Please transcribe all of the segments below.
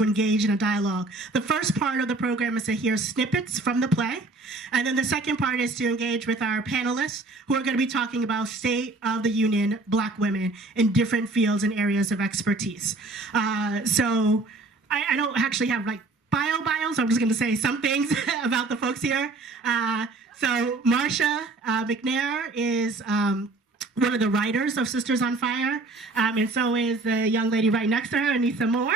to engage in a dialogue. The first part of the program is to hear snippets from the play, and then the second part is to engage with our panelists who are going to be talking about State of the Union Black women in different fields and areas of expertise. So I don't actually have like bios, so I'm just going to say some things about the folks here. So Marsha McNair is one of the writers of Sisters on Fire, and so is the young lady right next to her, Anissa Moore.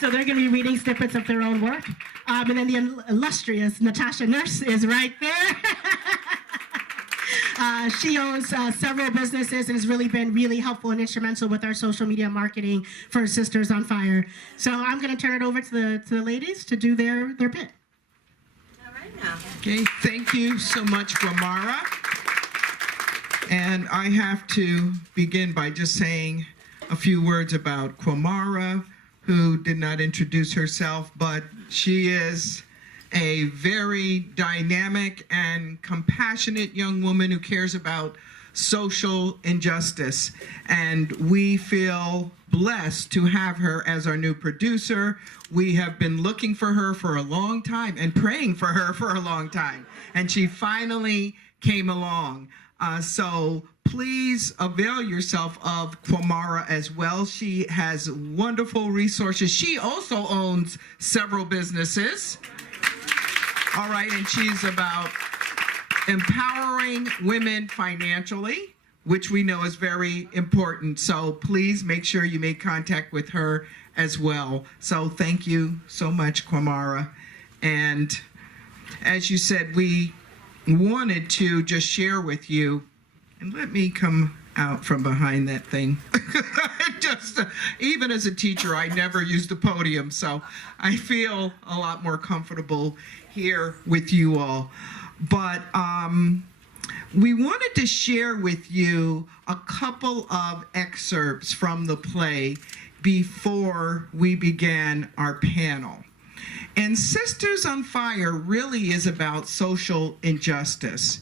So they're going to be reading snippets of their own work. And then the illustrious Natasha Nurse is right there. She owns several businesses and has really been really helpful and instrumental with our social media marketing for Sisters on Fire. So I'm going to turn it over to the ladies to do their bit. Okay, thank you so much, Kwamara. And I have to begin by just saying a few words about Kwamara, who did not introduce herself, but she is a very dynamic and compassionate young woman who cares about social injustice. And we feel blessed to have her as our new producer. We have been looking for her for a long time and praying for her for a long time. And she finally came along. So please avail yourself of Kwamara as well. She has wonderful resources. She also owns several businesses. All right, and she's about empowering women financially, which we know is very important. So please make sure you make contact with her as well. So thank you so much, Kwamara. And as you said, we wanted to just share with you, and let me come out from behind that thing. Just even as a teacher, I never used the podium, so I feel a lot more comfortable here with you all. But we wanted to share with you a couple of excerpts from the play before we began our panel. And Sisters on Fire really is about social injustice.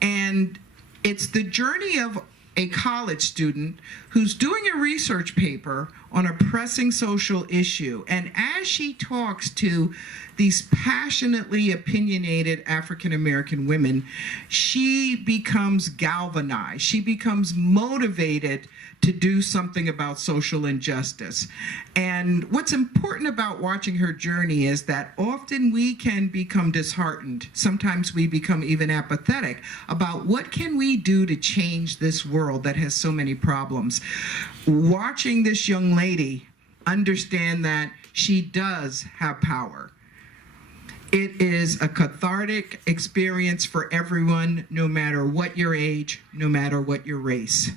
And it's the journey of a college student who's doing a research paper on a pressing social issue. And as she talks to these passionately opinionated African-American women, she becomes galvanized. She becomes motivated to do something about social injustice. And what's important about watching her journey is that often we can become disheartened. Sometimes we become even apathetic about what can we do to change this world that has so many problems. Watching this young lady understand that she does have power. It is a cathartic experience for everyone, no matter what your age, no matter what your race.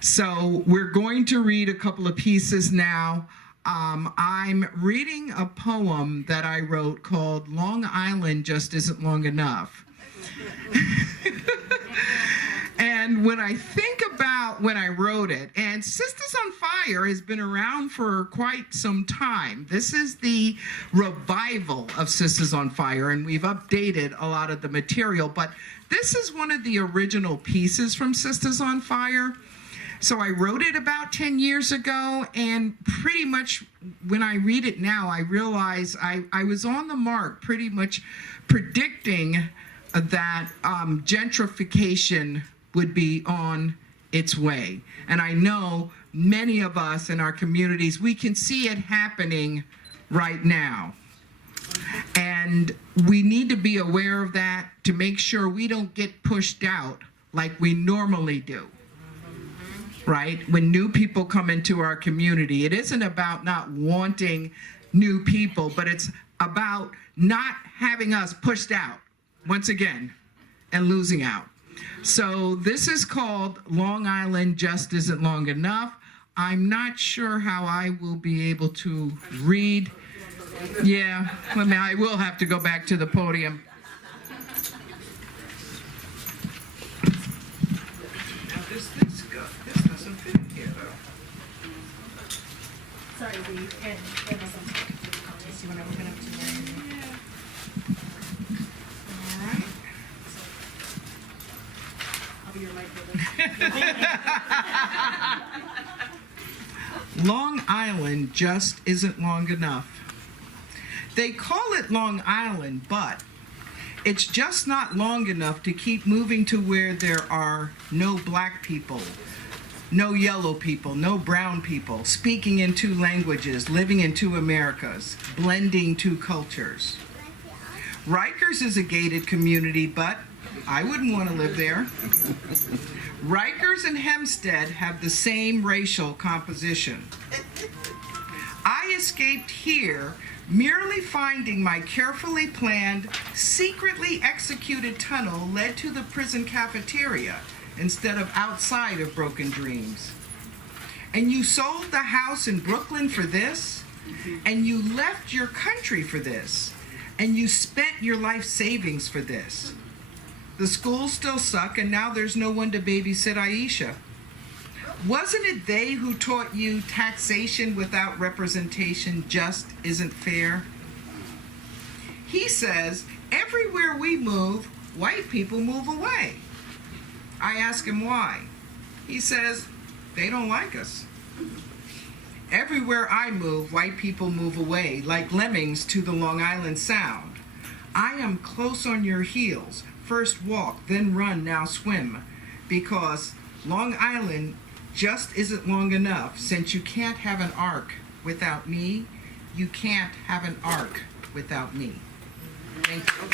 So we're going to read a couple of pieces now. I'm reading a poem that I wrote called Long Island Just Isn't Long Enough. And when I think about when I wrote it, and Sisters on Fire has been around for quite some time. This is the revival of Sisters on Fire, and we've updated a lot of the material, but this is one of the original pieces from Sisters on Fire. So I wrote it about 10 years ago, and pretty much when I read it now, I realize I was on the mark, pretty much predicting that gentrification would be on its way. And I know many of us in our communities, we can see it happening right now. And we need to be aware of that to make sure we don't get pushed out like we normally do. Right? When new people come into our community, it isn't about not wanting new people, but it's about not having us pushed out once again and losing out. So this is called Long Island Just Isn't Long Enough. I'm not sure how I will be able to read. Yeah, I will have to go back to the podium. Now this doesn't fit in here though. Sorry, we had some difficulties. You want to open up to All right. I'll be your mic holder. Long Island just isn't long enough. They call it Long Island, but it's just not long enough to keep moving to where there are no black people, no yellow people, no brown people, speaking in two languages, living in two Americas, blending two cultures. Rikers is a gated community, but I wouldn't want to live there. Rikers and Hempstead have the same racial composition. I escaped here merely finding my carefully planned, secretly executed tunnel led to the prison cafeteria instead of outside of Broken Dreams. And you sold the house in Brooklyn for this? And you left your country for this? And you spent your life savings for this? The schools still suck, and now there's no one to babysit Aisha. Wasn't it they who taught you taxation without representation just isn't fair? He says, everywhere we move, white people move away. I ask him why. He says, they don't like us. Everywhere I move, white people move away, like lemmings to the Long Island Sound. I am close on your heels. First walk, then run, now swim. Because Long Island just isn't long enough. Since you can't have an arc without me, you can't have an arc without me. Thank you.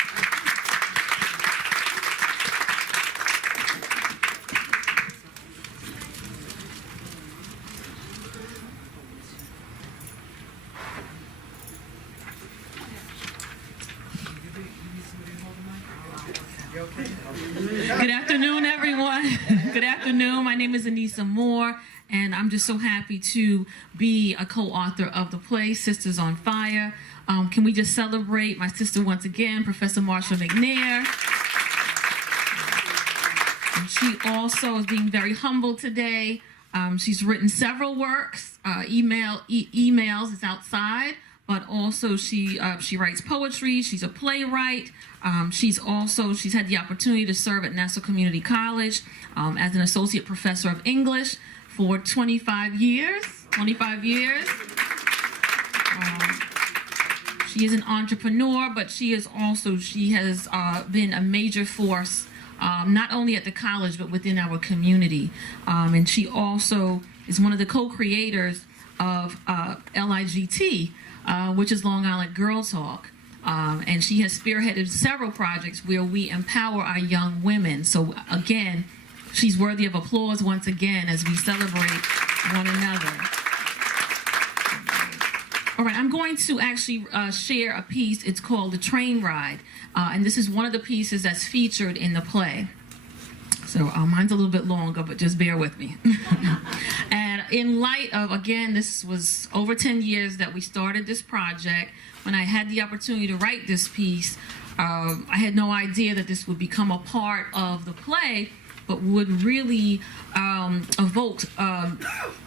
Good afternoon, everyone. Good afternoon. My name is Anissa Moore, and I'm just so happy to be a co-author of the play, Sistas on Fire. Can we just celebrate my sister once again, Professor Marsha McNair. And she also is being very humble today. She's written several works, emails, it's outside, but also she writes poetry. She's a playwright. She's had the opportunity to serve at Nassau Community College as an associate professor of English for 25 years. She is an entrepreneur, but she has been a major force not only at the college but within our community. And she also is one of the co-creators of LIGT, which is Long Island Girl Talk. And she has spearheaded several projects where we empower our young women. So again, she's worthy of applause once again as we celebrate one another. All right, I'm going to actually share a piece. It's called The Train Ride. And this is one of the pieces that's featured in the play. So mine's a little bit longer, but just bear with me. And in light of, again, this was over 10 years that we started this project. When I had the opportunity to write this piece, I had no idea that this would become a part of the play, but would really evoke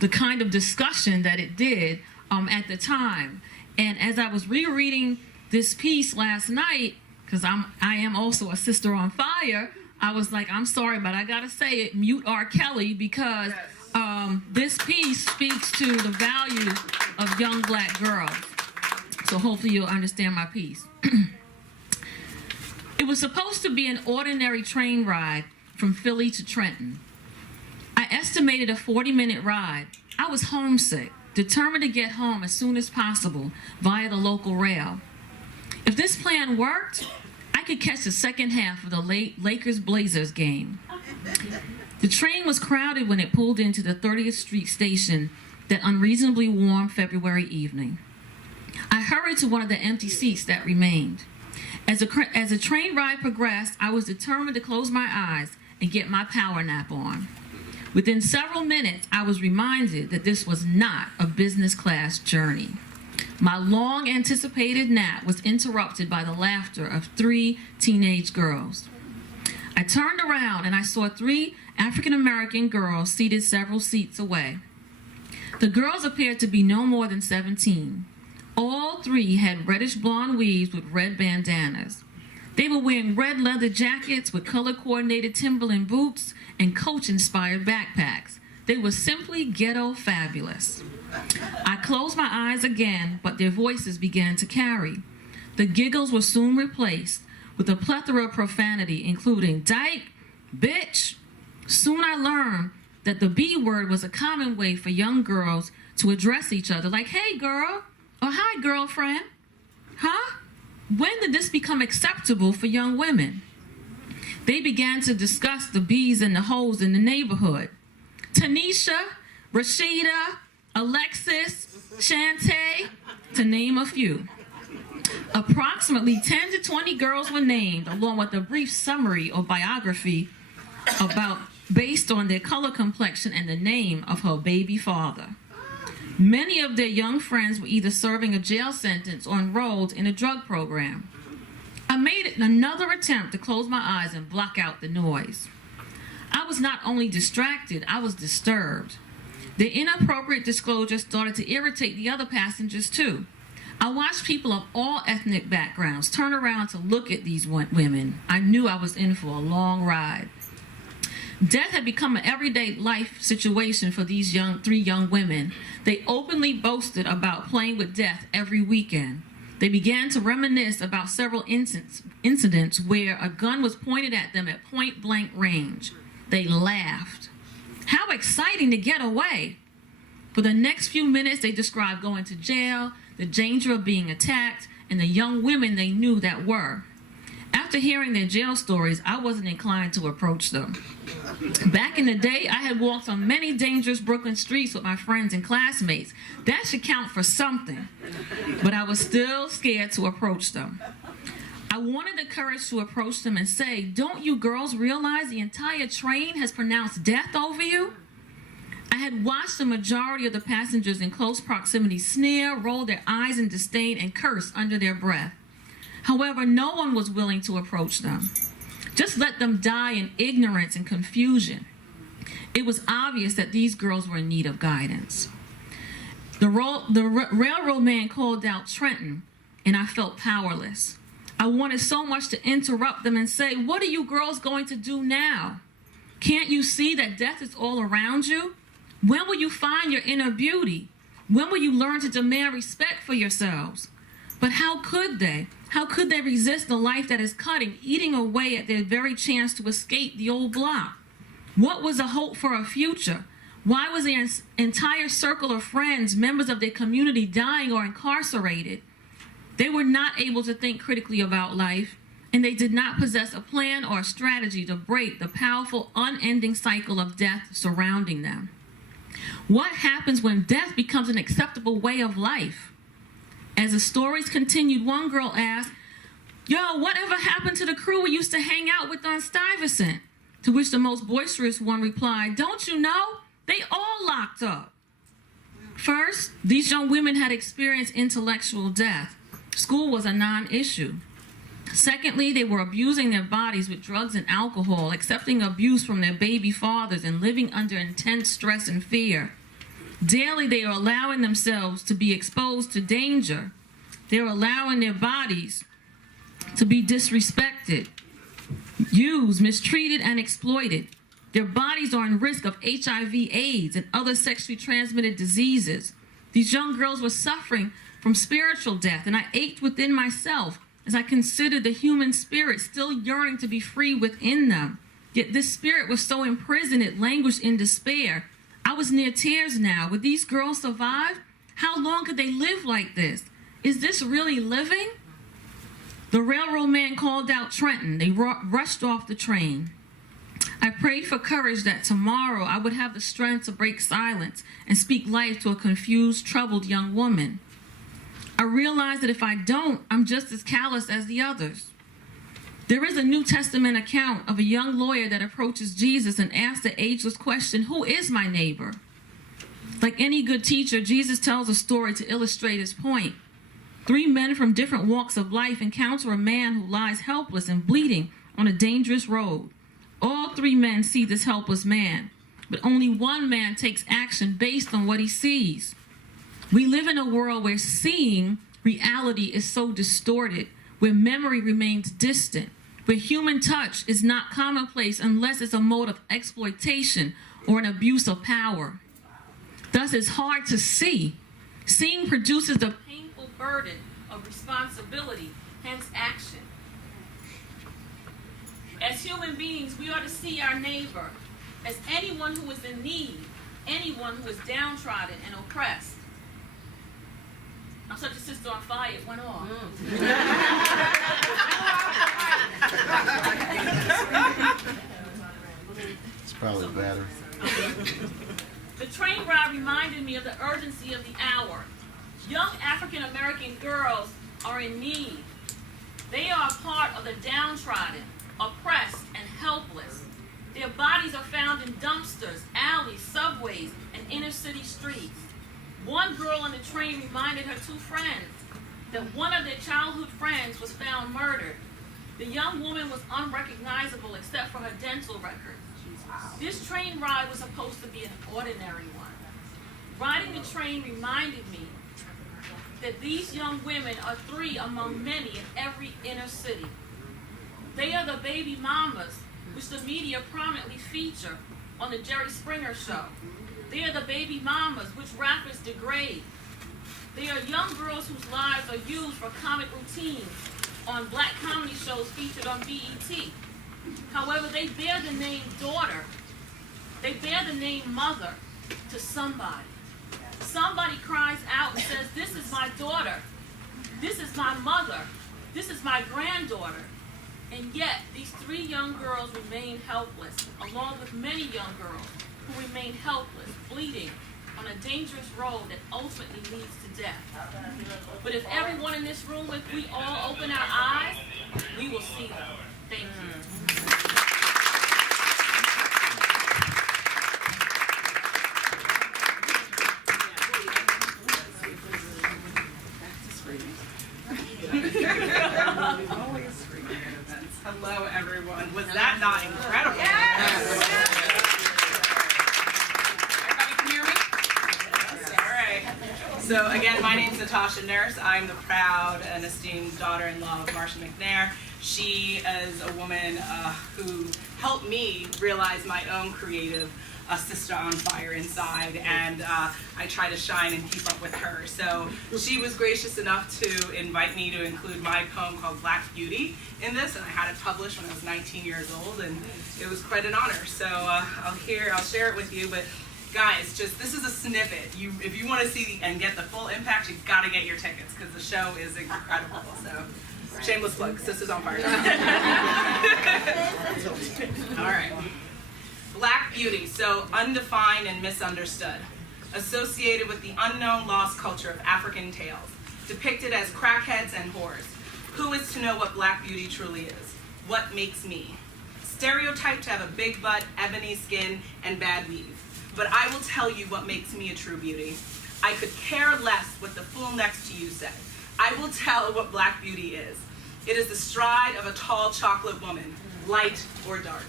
the kind of discussion that it did at the time. And as I was rereading this piece last night, because I am also a sister on fire, I was like, I'm sorry, but I gotta say it, mute R. Kelly, because this piece speaks to the value of young black girls. So hopefully you'll understand my piece. It was supposed to be an ordinary train ride from Philly to Trenton. I estimated a 40-minute ride. I was homesick, determined to get home as soon as possible via the local rail. If this plan worked, I could catch the second half of the Lakers-Blazers game. The train was crowded when it pulled into the 30th Street station that unreasonably warm February evening. I hurried to one of the empty seats that remained. As the train ride progressed, I was determined to close my eyes and get my power nap on. Within several minutes, I was reminded that this was not a business class journey. My long-anticipated nap was interrupted by the laughter of 3 teenage girls. I turned around and I saw 3 African-American girls seated several seats away. The girls appeared to be no more than 17. All 3 had reddish blonde weaves with red bandanas. They were wearing red leather jackets with color-coordinated Timberland boots and Coach-inspired backpacks, They were simply ghetto fabulous. I closed my eyes again, but their voices began to carry. The giggles were soon replaced with a plethora of profanity, including dyke, bitch. Soon I learned that the B word was a common way for young girls to address each other, like, hey girl, or hi girlfriend. Huh? When did this become acceptable for young women? They began to discuss the B's and the hoes in the neighborhood. Tanisha, Rashida, Alexis, Shantae, to name a few. Approximately 10 to 20 girls were named, along with a brief summary or biography based on their color complexion and the name of her baby father. Many of their young friends were either serving a jail sentence or enrolled in a drug program. I made another attempt to close my eyes and block out the noise. I was not only distracted, I was disturbed. The inappropriate disclosure started to irritate the other passengers too. I watched people of all ethnic backgrounds turn around to look at these women. I knew I was in for a long ride. Death had become an everyday life situation for these three young women. They openly boasted about playing with death every weekend. They began to reminisce about several incidents where a gun was pointed at them at point-blank range. They laughed. How exciting to get away! For the next few minutes, they described going to jail, the danger of being attacked, and the young women they knew that were. After hearing their jail stories, I wasn't inclined to approach them. Back in the day, I had walked on many dangerous Brooklyn streets with my friends and classmates. That should count for something. But I was still scared to approach them. I wanted the courage to approach them and say, don't you girls realize the entire train has pronounced death over you? I had watched the majority of the passengers in close proximity sneer, roll their eyes in disdain, and curse under their breath. However, no one was willing to approach them. Just let them die in ignorance and confusion. It was obvious that these girls were in need of guidance. The railroad man called out Trenton, and I felt powerless. I wanted so much to interrupt them and say, what are you girls going to do now? Can't you see that death is all around you? When will you find your inner beauty? When will you learn to demand respect for yourselves? But how could they? How could they resist the life that is cutting, eating away at their very chance to escape the old block? What was the hope for a future? Why was their entire circle of friends, members of their community, dying or incarcerated? They were not able to think critically about life, and they did not possess a plan or a strategy to break the powerful, unending cycle of death surrounding them. What happens when death becomes an acceptable way of life? As the stories continued, one girl asked, yo, whatever happened to the crew we used to hang out with on Stuyvesant? To which the most boisterous one replied, don't you know? They all locked up. First, these young women had experienced intellectual death. School was a non-issue. Secondly, they were abusing their bodies with drugs and alcohol, accepting abuse from their baby fathers, and living under intense stress and fear. Daily, they are allowing themselves to be exposed to danger. They're allowing their bodies to be disrespected, used, mistreated, and exploited. Their bodies are in risk of HIV, AIDS, and other sexually transmitted diseases. These young girls were suffering from spiritual death, and I ached within myself as I considered the human spirit still yearning to be free within them. Yet this spirit was so imprisoned it languished in despair. I was near tears now. Would these girls survive? How long could they live like this? Is this really living? The railroad man called out Trenton. They rushed off the train. I prayed for courage that tomorrow I would have the strength to break silence and speak life to a confused, troubled young woman. I realized that if I don't, I'm just as callous as the others. There is a New Testament account of a young lawyer that approaches Jesus and asks the ageless question, who is my neighbor? Like any good teacher, Jesus tells a story to illustrate his point. 3 men from different walks of life encounter a man who lies helpless and bleeding on a dangerous road. All 3 men see this helpless man, but only one man takes action based on what he sees. We live in a world where seeing reality is so distorted, where memory remains distant, where human touch is not commonplace unless it's a mode of exploitation or an abuse of power. Thus, it's hard to see. Seeing produces the painful burden of responsibility, hence action. As human beings, we are to see our neighbor as anyone who is in need, anyone who is downtrodden and oppressed. I'm such a sister on fire, it went off. It's probably better. The train ride reminded me of the urgency of the hour. Young African American girls are in need. They are a part of the downtrodden, oppressed, and helpless. Their bodies are found in dumpsters, alleys, subways, and inner city streets. One girl on the train reminded her two friends that one of their childhood friends was found murdered. The young woman was unrecognizable except for her dental records. This train ride was supposed to be an ordinary one. Riding the train reminded me that these young women are three among many in every inner city. They are the baby mamas, which the media prominently feature on the Jerry Springer show. They are the baby mamas, which rappers degrade. They are young girls whose lives are used for comic routines on black comedy shows featured on BET. However, they bear the name daughter. They bear the name mother to somebody. Somebody cries out and says, "This is my daughter. This is my mother. This is my granddaughter." And yet, these three young girls remain helpless, along with many young girls who remain helpless, bleeding on a dangerous road that ultimately leads to death. But if everyone in this room, if we all open our eyes, we will see them. Thank you. Hello, everyone. Was that not incredible? Yes. Everybody can hear me? Yes. All right. So again, my name is Natasha Nurse. I'm the proud and esteemed daughter-in-law of Marsha McNair. She is a woman who helped me realize my own creative sister on fire inside, and I try to shine and keep up with her. So she was gracious enough to invite me to include my poem called Black Beauty in this, and I had it published when I was 19 years old, and it was quite an honor. So I'll share it with you, but guys, just this is a snippet. If you want to see and get the full impact, you've got to get your tickets because the show is incredible. So shameless plug, Sistas on Fire. All right. Black beauty, so undefined and misunderstood, associated with the unknown lost culture of African tales, depicted as crackheads and whores. Who is to know what black beauty truly is? What makes me? Stereotyped to have a big butt, ebony skin, and bad weave. But I will tell you what makes me a true beauty. I could care less what the fool next to you said. I will tell what black beauty is. It is the stride of a tall chocolate woman, light or dark.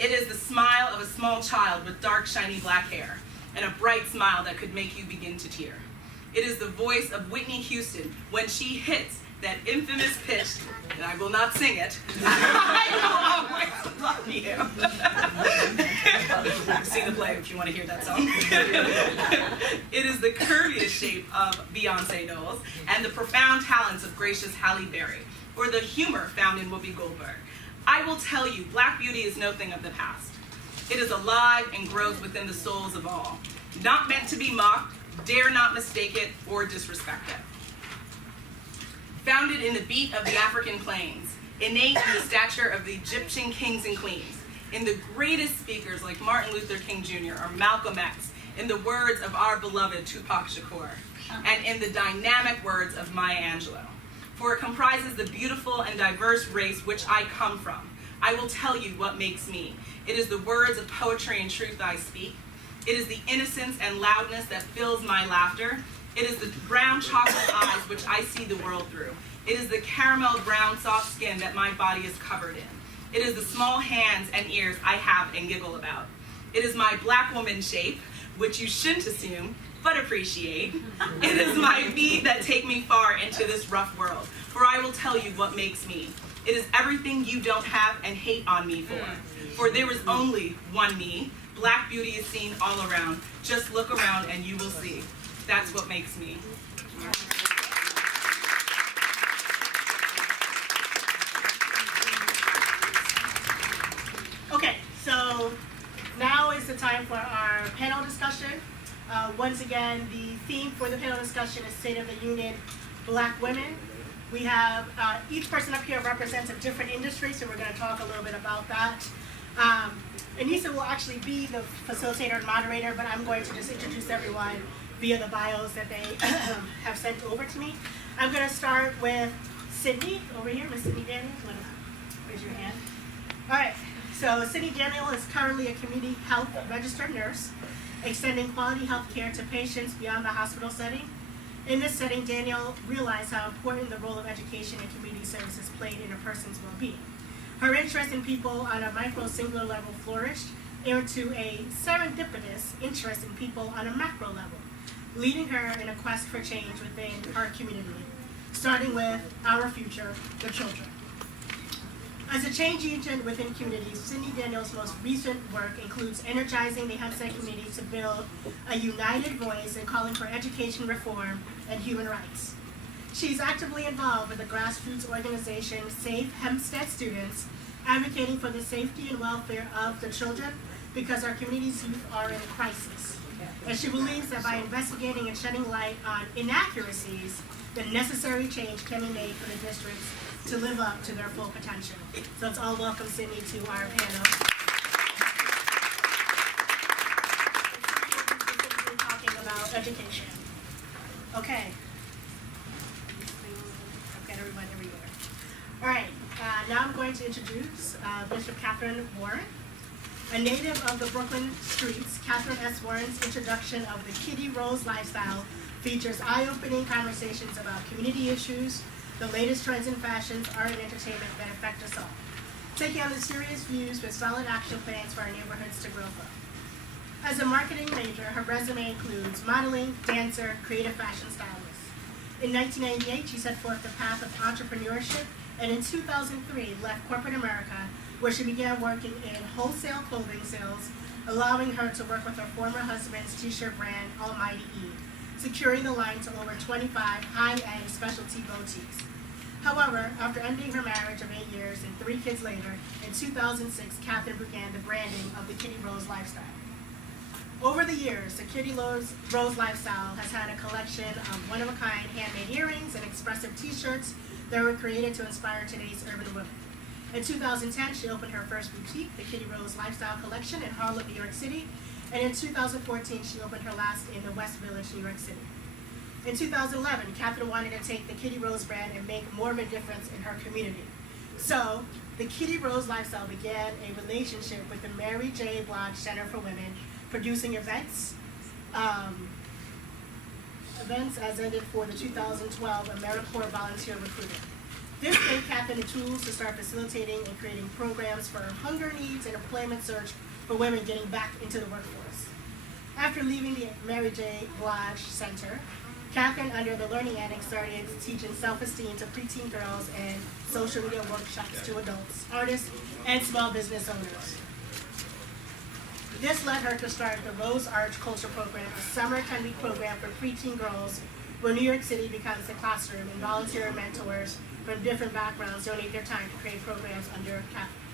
It is the smile of a small child with dark, shiny black hair, and a bright smile that could make you begin to tear. It is the voice of Whitney Houston when she hits that infamous pitch, and I will not sing it. I will always love you. See the play if you want to hear that song. It is the courteous shape of Beyonce Knowles, and the profound talents of gracious Halle Berry, or the humor found in Whoopi Goldberg. I will tell you, black beauty is no thing of the past. It is alive and grows within the souls of all. Not meant to be mocked, dare not mistake it or disrespect it. Founded in the beat of the African plains, innate in the stature of the Egyptian kings and queens, in the greatest speakers like Martin Luther King Jr. or Malcolm X, in the words of our beloved Tupac Shakur, and in the dynamic words of Maya Angelou. For it comprises the beautiful and diverse race which I come from. I will tell you what makes me. It is the words of poetry and truth I speak. It is the innocence and loudness that fills my laughter. It is the brown chocolate eyes which I see the world through. It is the caramel brown soft skin that my body is covered in. It is the small hands and ears I have and giggle about. It is my black woman shape, which you shouldn't assume, but appreciate. It is my feet that take me far into this rough world, for I will tell you what makes me. It is everything you don't have and hate on me for. For there is only one me, Black beauty is seen all around. Just look around and you will see. That's what makes me. Okay, so now is the time for our panel discussion. Once again, the theme for the panel discussion is State of the Union, Black Women. We have each person up here represents a different industry, so we're going to talk a little bit about that. Anissa will actually be the facilitator and moderator, but I'm going to just introduce everyone via the bios that they have sent over to me. I'm going to start with Sydney over here. Miss Sydney Daniels, raise your hand. All right, so Sydney Daniel is currently a community health registered nurse, extending quality health care to patients beyond the hospital setting. In this setting, Daniel realized how important the role of education and community services played in a person's well-being. Her interest in people on a micro singular level flourished into a serendipitous interest in people on a macro level, leading her in a quest for change within her community, starting with our future, the children. As a change agent within communities, Sydney Daniels' most recent work includes energizing the Hempstead community to build a united voice in calling for education reform and human rights. She's actively involved with the grassroots organization Save Hempstead Students, advocating for the safety and welfare of the children because our community's youth are in crisis. And she believes that by investigating and shedding light on inaccuracies, the necessary change can be made for the districts to live up to their full potential. So let's all welcome Sydney to our panel. We're talking about education. Okay. I've got everyone everywhere. All right, now I'm going to introduce Bishop Katherine Warren. A native of the Brooklyn streets, Katherine S. Warren's introduction of the Kitty Rose lifestyle features eye-opening conversations about community issues, the latest trends in fashions, art, and entertainment that affect us all, taking on the serious views with solid action plans for our neighborhoods to grow from. As a marketing major, her resume includes modeling, dancer, creative fashion stylist. In 1998, she set forth the path of entrepreneurship, and in 2003, left corporate America, where she began working in wholesale clothing sales, allowing her to work with her former husband's t-shirt brand, Almighty E, securing the line to over 25 high-end specialty boutiques. However, after ending her marriage of 8 years and 3 kids later, in 2006, Katherine began the branding of the Kitty Rose lifestyle. Over the years, the Kitty Rose lifestyle has had a collection of one-of-a-kind handmade earrings and expressive t-shirts that were created to inspire today's urban women. In 2010, she opened her first boutique, the Kitty Rose Lifestyle Collection, in Harlem, New York City, and in 2014, she opened her last in the West Village, New York City. In 2011, Katherine wanted to take the Kitty Rose brand and make more of a difference in her community. So, the Kitty Rose Lifestyle began a relationship with the Mary J. Blige Center for Women, producing events as ended for the 2012 AmeriCorps Volunteer Recruiting. This gave Katherine the tools to start facilitating and creating programs for hunger needs and employment search for women getting back into the workforce. After leaving the Mary J. Blige Center, Katherine, under the Learning Annex, started teaching self-esteem to preteen girls and social media workshops to adults, artists, and small business owners. This led her to start the Rose Arch Culture Program, a summer 10-week program for preteen girls where New York City becomes the classroom and volunteer mentors from different backgrounds donate their time to create programs under Katherine.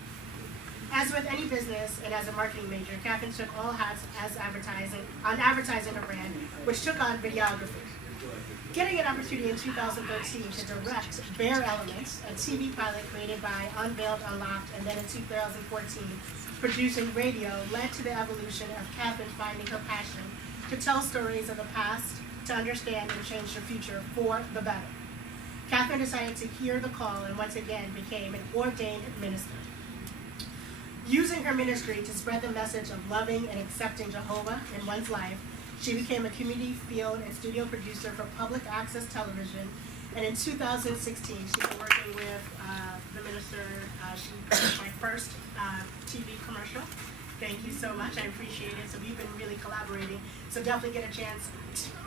As with any business and as a marketing major, Katherine took all hats as advertising her brand, which took on videography. Getting an opportunity in 2013 to direct Bare Elements, a TV pilot created by Unveiled Unlocked, and then in 2014, producing radio, led to the evolution of Katherine finding her passion to tell stories of the past, to understand and change the future for the better. Katherine decided to hear the call and once again became an ordained minister. Using her ministry to spread the message of loving and accepting Jehovah in one's life, she became a community field and studio producer for public access television. And in 2016, she's been working with the minister. She produced my first TV commercial. Thank you so much. I appreciate it. So we've been really collaborating. So definitely get a chance.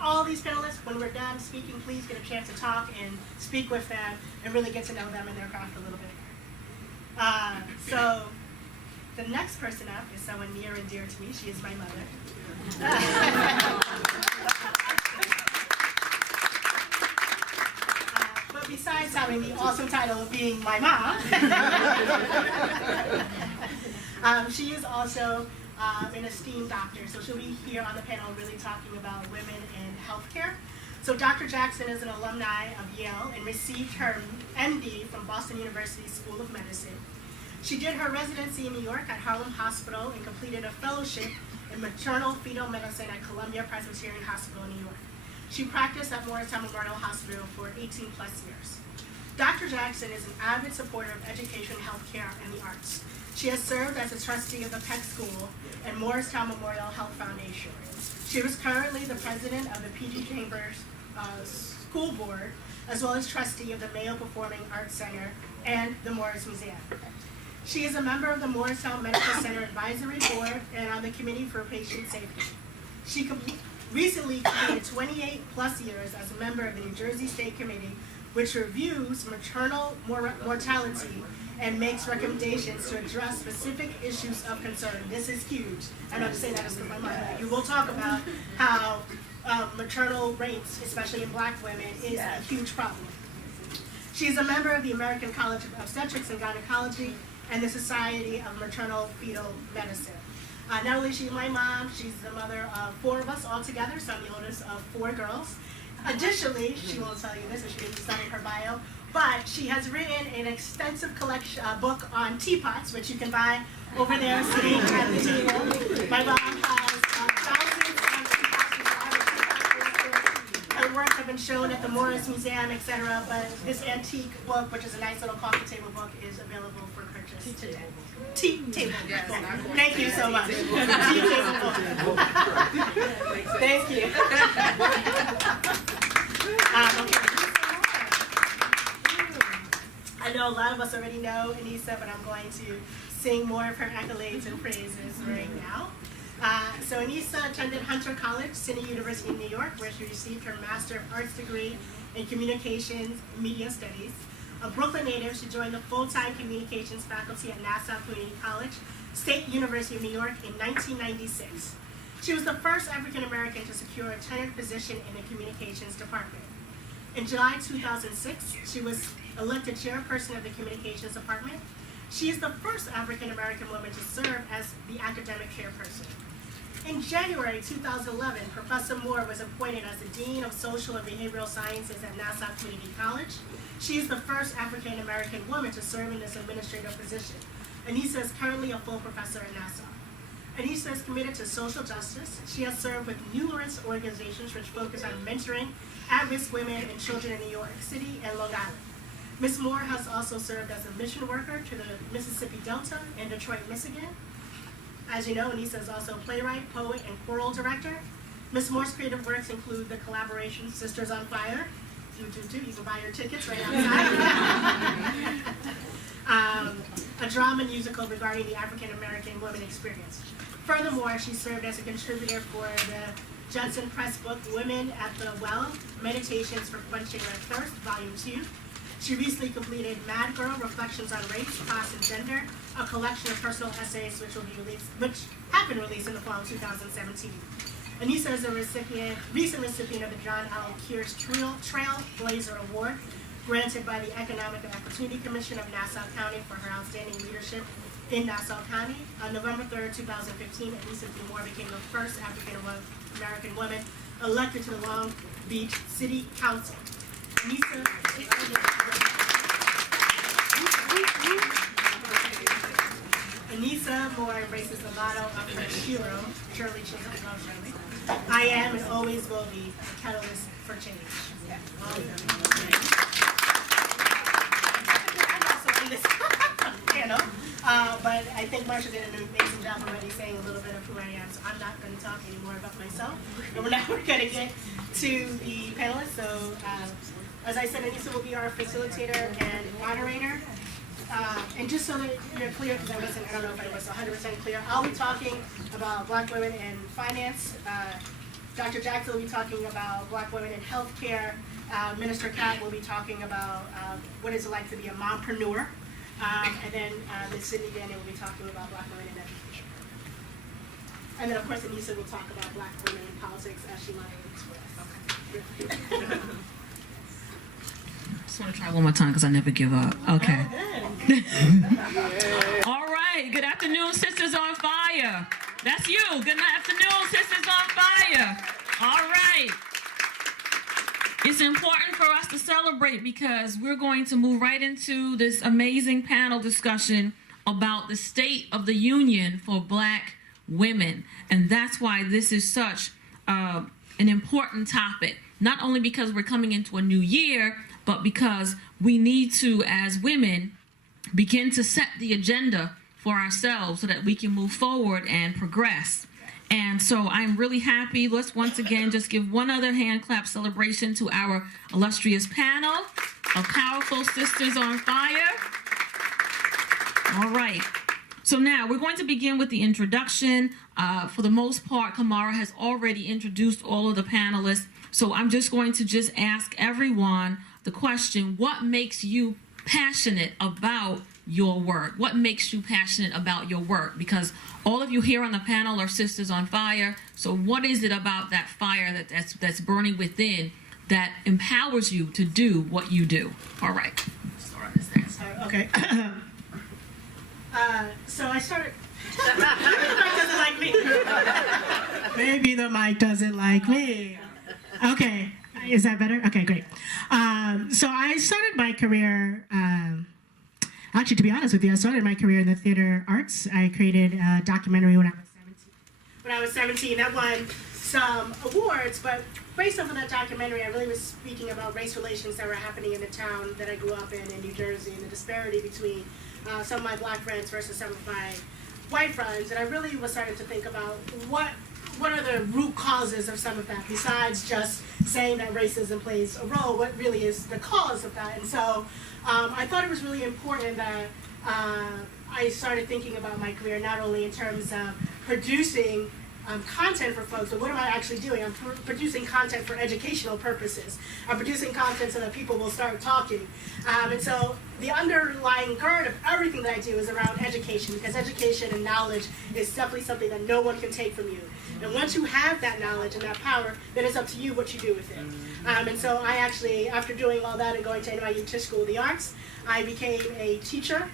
All these panelists, when we're done speaking, please get a chance to talk and speak with them and really get to know them and their craft a little bit. So The next person up is someone near and dear to me. She is my mother. But besides having the awesome title of being my mom, she is also an esteemed doctor. So she'll be here on the panel really talking about women in healthcare. So Dr. Jackson is an alumni of Yale and received her MD from Boston University School of Medicine. She did her residency in New York at Harlem Hospital and completed a fellowship in maternal fetal medicine at Columbia Presbyterian Hospital in New York. She practiced at Morristown Memorial Hospital for 18 plus years. Dr. Jackson is an avid supporter of education, healthcare, and the arts. She has served as a trustee of the Peck School and Morristown Memorial Health Foundation. She was currently the president of the P.G. Chambers School Board, as well as trustee of the Mayo Performing Arts Center and the Morris Museum. She is a member of the Morristown Medical Center Advisory Board and on the Committee for Patient Safety. She recently completed 28 plus years as a member of the New Jersey State Committee, which reviews maternal mortality and makes recommendations to address specific issues of concern. This is huge. I'm not just saying that as my mother. You will talk about how maternal rates, especially in Black women, is a huge problem. She is a member of the American College of Obstetrics and Gynecology and the Society of Maternal Fetal Medicine. Not only is she my mom, she's the mother of 4 of us all together, so I'm the oldest of 4 girls. Additionally, she won't tell you this, or she didn't study her bio, but she has written an extensive collection book on teapots, which you can buy over there sitting at the table. My mom has thousands of teapots. Her works have been shown at the Morris Museum, etc. But this antique book, which is a nice little coffee table book, is available for purchase today. Tea table book. Thank you so much. Tea table book. Thank you. I know a lot of us already know Anissa, but I'm going to sing more of her accolades and praises right now. So Anissa attended Hunter College, City University in New York, where she received her Master of Arts degree in Communications and Media Studies. A Brooklyn native, she joined the full-time communications faculty at Nassau Community College, State University of New York in 1996. She was the first African-American to secure a tenured position in the communications department. In July 2006, she was elected chairperson of the communications department. She is the first African-American woman to serve as the academic chairperson. In January 2011, Professor Moore was appointed as the Dean of Social and Behavioral Sciences at Nassau Community College. She is the first African-American woman to serve in this administrative position. Anissa is currently a full professor at Nassau. Anissa is committed to social justice. She has served with numerous organizations which focus on mentoring at-risk women and children in New York City and Long Island. Ms. Moore has also served as a mission worker to the Mississippi Delta in Detroit, Michigan. As you know, Anissa is also a playwright, poet, and choral director. Ms. Moore's creative works include the collaboration Sisters on Fire. You can buy your tickets right outside. A drama musical regarding the African-American women experience. Furthermore, she served as a contributor for the Judson Press book, Women at the Well, Meditations for Quenching Our Thirst, Volume 2. She recently completed Mad Girl, Reflections on Race, Class, and Gender, a collection of personal essays which have been released in the fall of 2017. Anissa is a recent recipient of the John L. Kearse Trailblazer Award, granted by the Economic Opportunity Commission of Nassau County for her outstanding leadership in Nassau County. On November 3rd, 2015, Anissa Moore became the first African-American woman elected to the Long Beach City Council. Anissa Moore embraces the motto of her hero, Shirley Chisholm, Shirley. I am and always will be a catalyst for change. I'm also in this panel, but I think Marsha did an amazing job already saying a little bit of who I am, so I'm not going to talk anymore about myself. And now we're going to get to the panelists. So, as I said, Anissa will be our facilitator and moderator. And just so that you're clear, because I don't know if I was 100% clear, I'll be talking about Black women in finance. Dr. Jackson will be talking about Black women in healthcare. Minister Kat will be talking about what it's like to be a mompreneur. And then Ms. Cindy Daniel will be talking about Black women in education. And then, of course, Anissa will talk about Black women in politics as she might express. Just want to try one more time because I never give up. Okay. All right. Good afternoon, Sisters on Fire. That's you. Good afternoon, Sisters on Fire. All right. It's important for us to celebrate because we're going to move right into this amazing panel discussion about the state of the union for Black women. And that's why this is such an important topic, not only because we're coming into a new year, but because we need to, as women, begin to set the agenda for ourselves so that we can move forward and progress. And so I'm really happy. Let's once again just give one other hand clap celebration to our illustrious panel of powerful Sisters on Fire. All right. So now we're going to begin with the introduction. For the most part, Kamara has already introduced all of the panelists. So I'm just going to ask everyone the question, what makes you passionate about your work? What makes you passionate about your work? Because all of you here on the panel are Sisters on Fire. So what is it about that fire that's burning within that empowers you to do what you do? All right. Okay. So I started. Maybe the mic doesn't like me. Maybe the mic doesn't like me. Okay. Is that better? Okay, great. So I started my career. Actually, to be honest with you, I started my career in the theater arts. I created a documentary when I was 17. That won some awards, but based off of that documentary, I really was speaking about race relations that were happening in the town that I grew up in New Jersey, and the disparity between some of my Black friends versus some of my white friends. And I really was starting to think about what are the root causes of some of that, besides just saying that racism plays a role, what really is the cause of that? And so I thought it was really important that I started thinking about my career, not only in terms of producing content for folks, but what am I actually doing? I'm producing content for educational purposes. I'm producing content so that people will start talking. And so the underlying current of everything that I do is around education, because education and knowledge is definitely something that no one can take from you. And once you have that knowledge and that power, then it's up to you what you do with it. And so I actually, after doing all that and going to NYU Tisch School of the Arts, I became a teacher.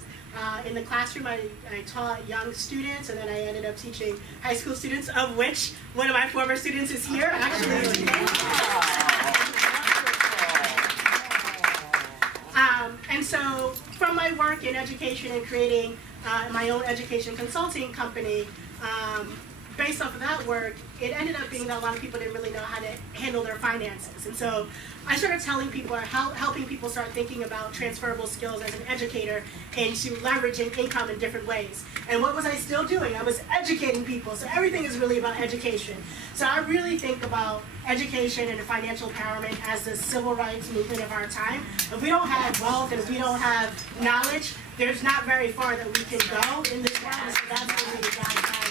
In the classroom, I taught young students, and then I ended up teaching high school students, of which one of my former students is here, actually, today. And so from my work in education and creating my own education consulting company, based off of that work, it ended up being that a lot of people didn't really know how to handle their finances. And so I started telling people, or helping people start thinking about transferable skills as an educator into leveraging income in different ways. And what was I still doing? I was educating people. So everything is really about education. So I really think about education and financial empowerment as the civil rights movement of our time. If we don't have wealth and if we don't have knowledge, there's not very far that we can go in this world. So that's what really guides us.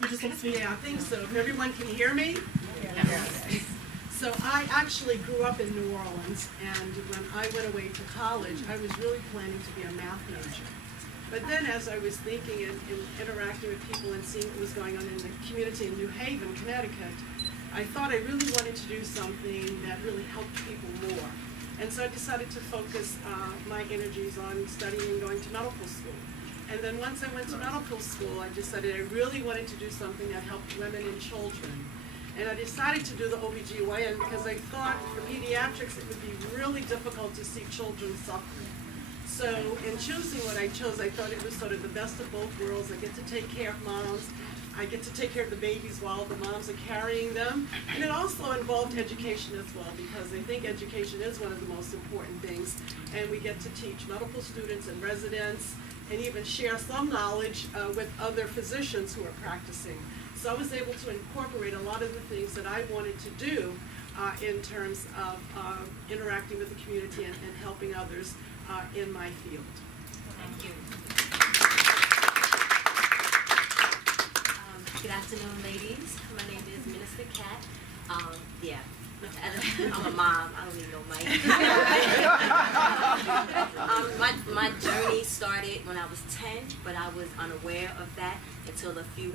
You're just going to speak? Yeah, I think so. If everyone can hear me? Yes. So I actually grew up in New Orleans, and when I went away to college, I was really planning to be a math major. But then as I was thinking and interacting with people and seeing what was going on in the community in New Haven, Connecticut, I thought I really wanted to do something that really helped people more. And so I decided to focus my energies on studying and going to medical school. And then once I went to medical school, I decided I really wanted to do something that helped women and children. And I decided to do the OBGYN because I thought for pediatrics it would be really difficult to see children suffering. So in choosing what I chose, I thought it was sort of the best of both worlds. I get to take care of moms. I get to take care of the babies while the moms are carrying them. And it also involved education as well, because I think education is one of the most important things. And we get to teach medical students and residents, and even share some knowledge with other physicians who are practicing. So I was able to incorporate a lot of the things that I wanted to do in terms of interacting with the community and helping others in my field. Thank you. Good afternoon, ladies. My name is Minister Kat. I'm a mom. I don't need no mic. My journey started when I was 10, but I was unaware of that until a few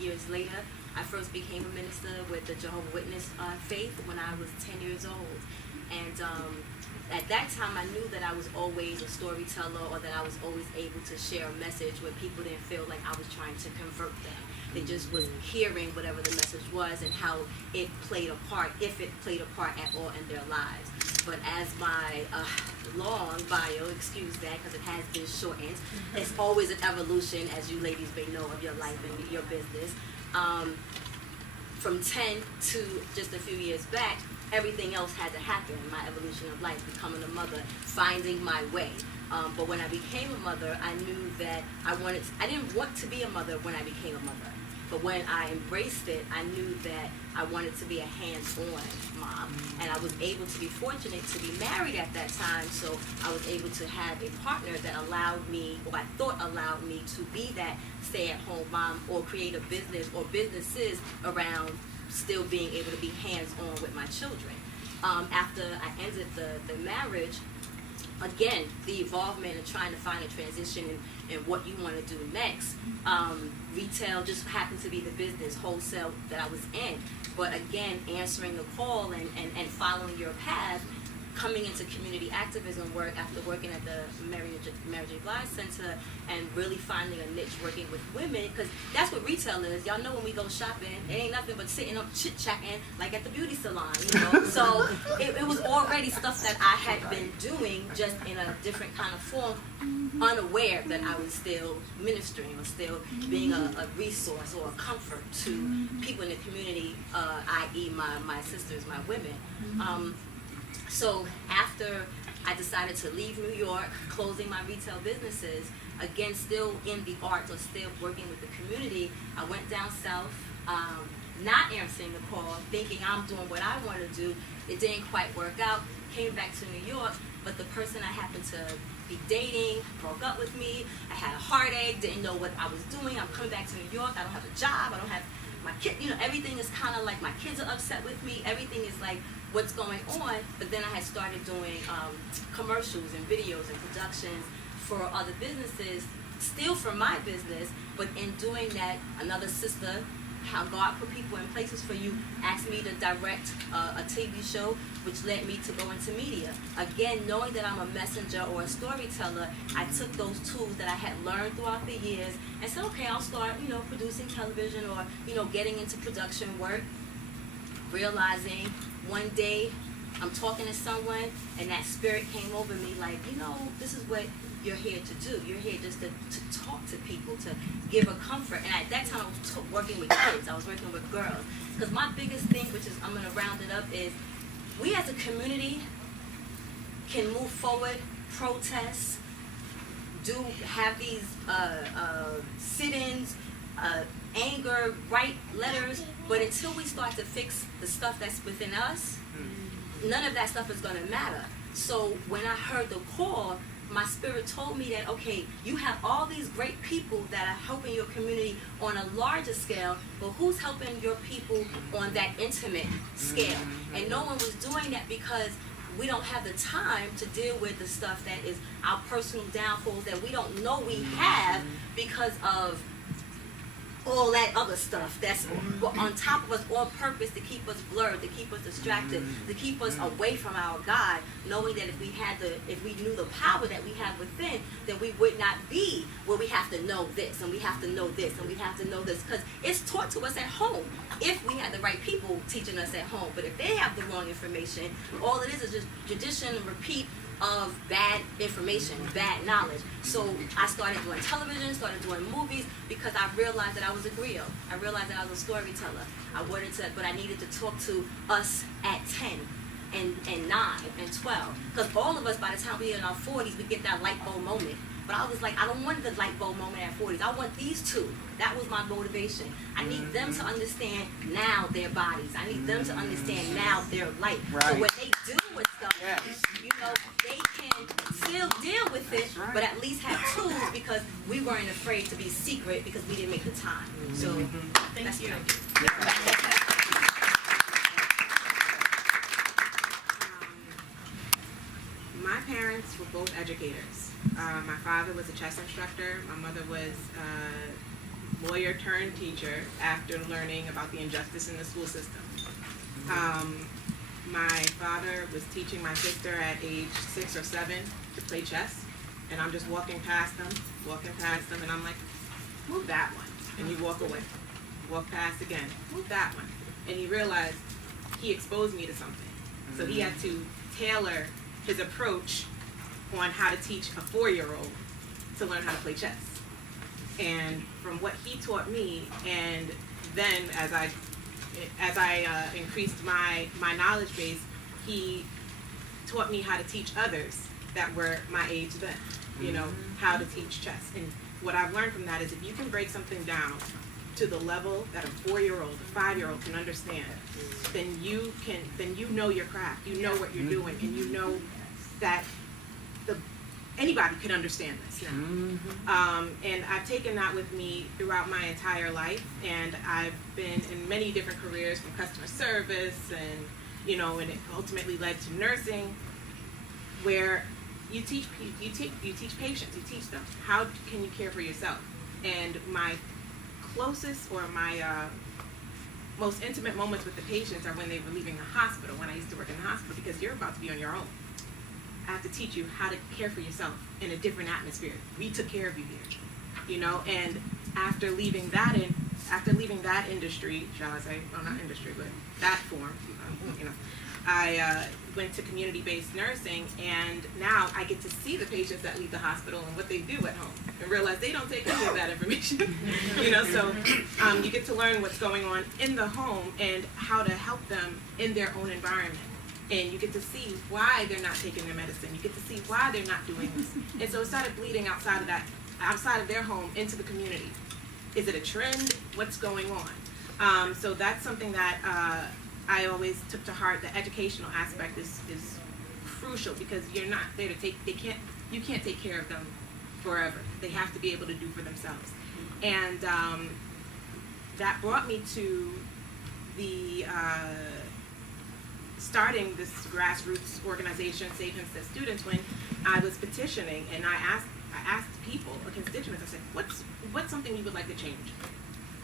years later. I first became a minister with the Jehovah's Witness faith when I was 10 years old. And at that time, I knew that I was always a storyteller, or that I was always able to share a message where people didn't feel like I was trying to convert them. They just was hearing whatever the message was and how it played a part, if it played a part at all in their lives. But as my long bio, excuse that because it has been shortened, it's always an evolution, as you ladies may know, of your life and your business. From 10 to just a few years back, everything else had to happen. My evolution of life, becoming a mother, finding my way. But when I became a mother, I knew that I didn't want to be a mother when I became a mother. But when I embraced it, I knew that I wanted to be a hands-on mom. And I was able to be fortunate to be married at that time, so I was able to have a partner that allowed me, or I thought allowed me, to be that stay-at-home mom or create a business or businesses around still being able to be hands-on with my children. After I ended the marriage, again, the involvement and trying to find a transition in what you want to do next. Retail just happened to be the business, wholesale, that I was in. But again, answering the call and following your path, coming into community activism work after working at the Mary J. Blige Center and really finding a niche working with women, because that's what retail is. Y'all know when we go shopping, it ain't nothing but sitting up chit-chatting like at the beauty salon, you know? So it was already stuff that I had been doing, just in a different kind of form, unaware that I was still ministering or still being a resource or a comfort to people in the community, i.e. my sisters, my women. So after I decided to leave New York, closing my retail businesses, again, still in the arts or still working with the community, I went down south, not answering the call, thinking I'm doing what I want to do. It didn't quite work out. Came back to New York, but the person I happened to be dating broke up with me. I had a heartache, didn't know what I was doing. I'm coming back to New York. I don't have a job. I don't have my kid. You know, everything is kind of like my kids are upset with me. Everything is like, what's going on? But then I had started doing commercials and videos and productions for other businesses, still for my business, but in doing that, another sister, how God put people in places for you, asked me to direct a TV show, which led me to go into media. Again, knowing that I'm a messenger or a storyteller, I took those tools that I had learned throughout the years and said, okay, I'll start, producing television or, getting into production work, realizing one day I'm talking to someone and that spirit came over me like, this is what you're here to do. You're here just to talk to people, to give a comfort. And at that time I was working with kids. I was working with girls. Because my biggest thing, which is, I'm going to round it up, is we as a community can move forward, protest, have these sit-ins, anger, write letters, but until we start to fix the stuff that's within us, none of that stuff is going to matter. So when I heard the call, my spirit told me that, okay, you have all these great people that are helping your community on a larger scale, but who's helping your people on that intimate scale? And no one was doing that because we don't have the time to deal with the stuff that is our personal downfalls that we don't know we have because of all that other stuff that's on top of us on purpose to keep us blurred, to keep us distracted, to keep us away from our God, knowing that if we knew the power that we have within, then we would not be where we have to know this, and we have to know this, and we have to know this, because it's taught to us at home if we had the right people teaching us at home. But if they have the wrong information, all it is just tradition and repeat of bad information, bad knowledge. So I started doing television, started doing movies, because I realized that I was a griot. I realized that I was a storyteller. But I needed to talk to us at 10 and 9 and 12. Because all of us, by the time we're in our 40s, we get that light bulb moment. But I was like, I don't want the light bulb moment at 40s. I want these two. That was my motivation. I need them to understand now their bodies. I need them to understand now their life. Right. So when they do with stuff, they can still deal with it, but at least have tools, because we weren't afraid to be secret because we didn't make the time. So Thank you. both educators. My father was a chess instructor. My mother was a lawyer turned teacher after learning about the injustice in the school system. My father was teaching my sister at age 6 or 7 to play chess, and I'm just walking past them, and I'm like, move that one, and you walk away. Walk past again, move that one, and he realized he exposed me to something. So he had to tailor his approach on how to teach a 4-year-old to learn how to play chess. And from what he taught me, and then as I increased my knowledge base, he taught me how to teach others that were my age then, you know, how to teach chess. And what I've learned from that is if you can break something down to the level that a 4-year-old, a 5-year-old can understand, then you know your craft, you know what you're doing, and you know that anybody can understand this now. And I've taken that with me throughout my entire life, and I've been in many different careers, from customer service, and you know, and it ultimately led to nursing, where you teach patients, you teach them how can you care for yourself. And my closest or my most intimate moments with the patients are when they were leaving the hospital, when I used to work in the hospital, because you're about to be on your own. I have to teach you how to care for yourself in a different atmosphere. We took care of you here, you know. And after leaving that industry, shall I say, well, not industry, but that form, you know, I went to community-based nursing, and now I get to see the patients that leave the hospital and what they do at home, and realize they don't take any of that information, you know. So you get to learn what's going on in the home and how to help them in their own environment. And you get to see why they're not taking their medicine. You get to see why they're not doing this. And so it started bleeding outside of their home into the community. Is it a trend? What's going on? So that's something that I always took to heart. The educational aspect is crucial, because you're not there to you can't take care of them forever. They have to be able to do for themselves. And that brought me to the starting this grassroots organization, Save Hempstead Students, when I was petitioning, and I asked people, constituents, I said, what's something you would like to change?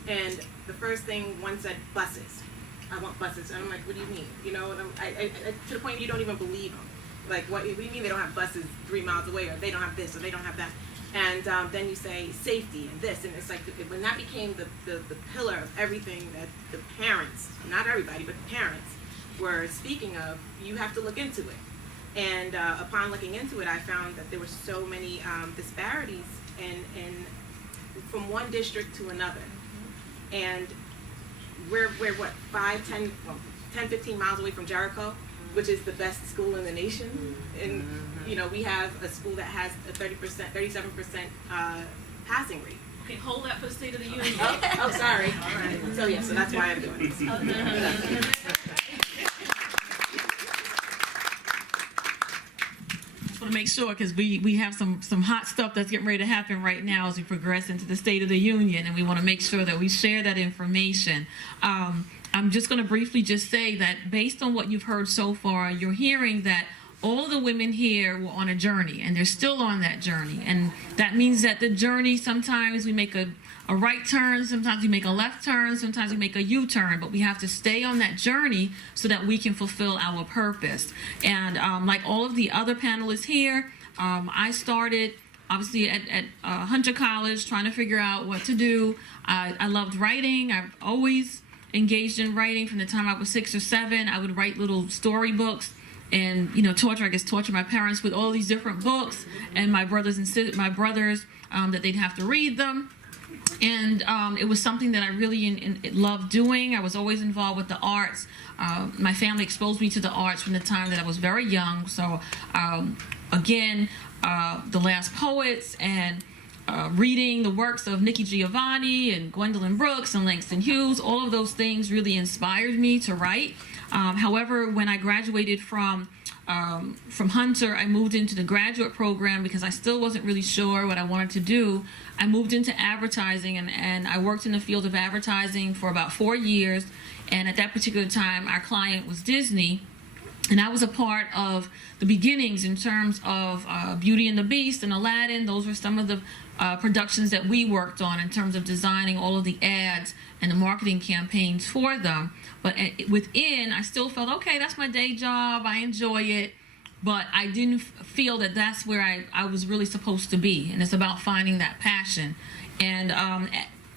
And the first thing, one said, buses. I want buses. And I'm like, what do you mean? You know, and I to the point you don't even believe them. Like, what do you mean they don't have buses 3 miles away, or they don't have this, or they don't have that? And then you say safety and this, and it's like when that became the pillar of everything that the parents, not everybody, but the parents, were speaking of, you have to look into it. And upon looking into it, I found that there were so many disparities in from one district to another. And we're what, 10, 15 miles away from Jericho, which is the best school in the nation. And you know, we have a school that has a 37% passing rate. Okay, hold that for the State of the Union. Oh, sorry. So yeah, so that's why I'm doing this. To make sure, because we have some hot stuff that's getting ready to happen right now as we progress into the State of the Union, and we want to make sure that we share that information. I'm just going to briefly just say that based on what you've heard so far, you're hearing that all the women here were on a journey, and they're still on that journey. And that means that the journey, sometimes we make a right turn, sometimes we make a left turn, sometimes we make a U-turn, but we have to stay on that journey so that we can fulfill our purpose. And like all of the other panelists here, I started obviously at Hunter College trying to figure out what to do. I loved writing. I've always engaged in writing from the time I was 6 or 7. I would write little storybooks and, you know, torture my parents with all these different books, and my brothers that they'd have to read them. And it was something that I really loved doing. I was always involved with the arts. My family exposed me to the arts from the time that I was very young. So again, The Last Poets, and reading the works of Nikki Giovanni and Gwendolyn Brooks and Langston Hughes, all of those things really inspired me to write. However, when I graduated from Hunter, I moved into the graduate program because I still wasn't really sure what I wanted to do. I moved into advertising, and I worked in the field of advertising for about 4 years. And at that particular time, our client was Disney. And I was a part of the beginnings in terms of Beauty and the Beast and Aladdin. Those were some of the productions that we worked on in terms of designing all of the ads and the marketing campaigns for them. But within, I still felt, okay, that's my day job. I enjoy it. But I didn't feel that that's where I was really supposed to be. And it's about finding that passion. And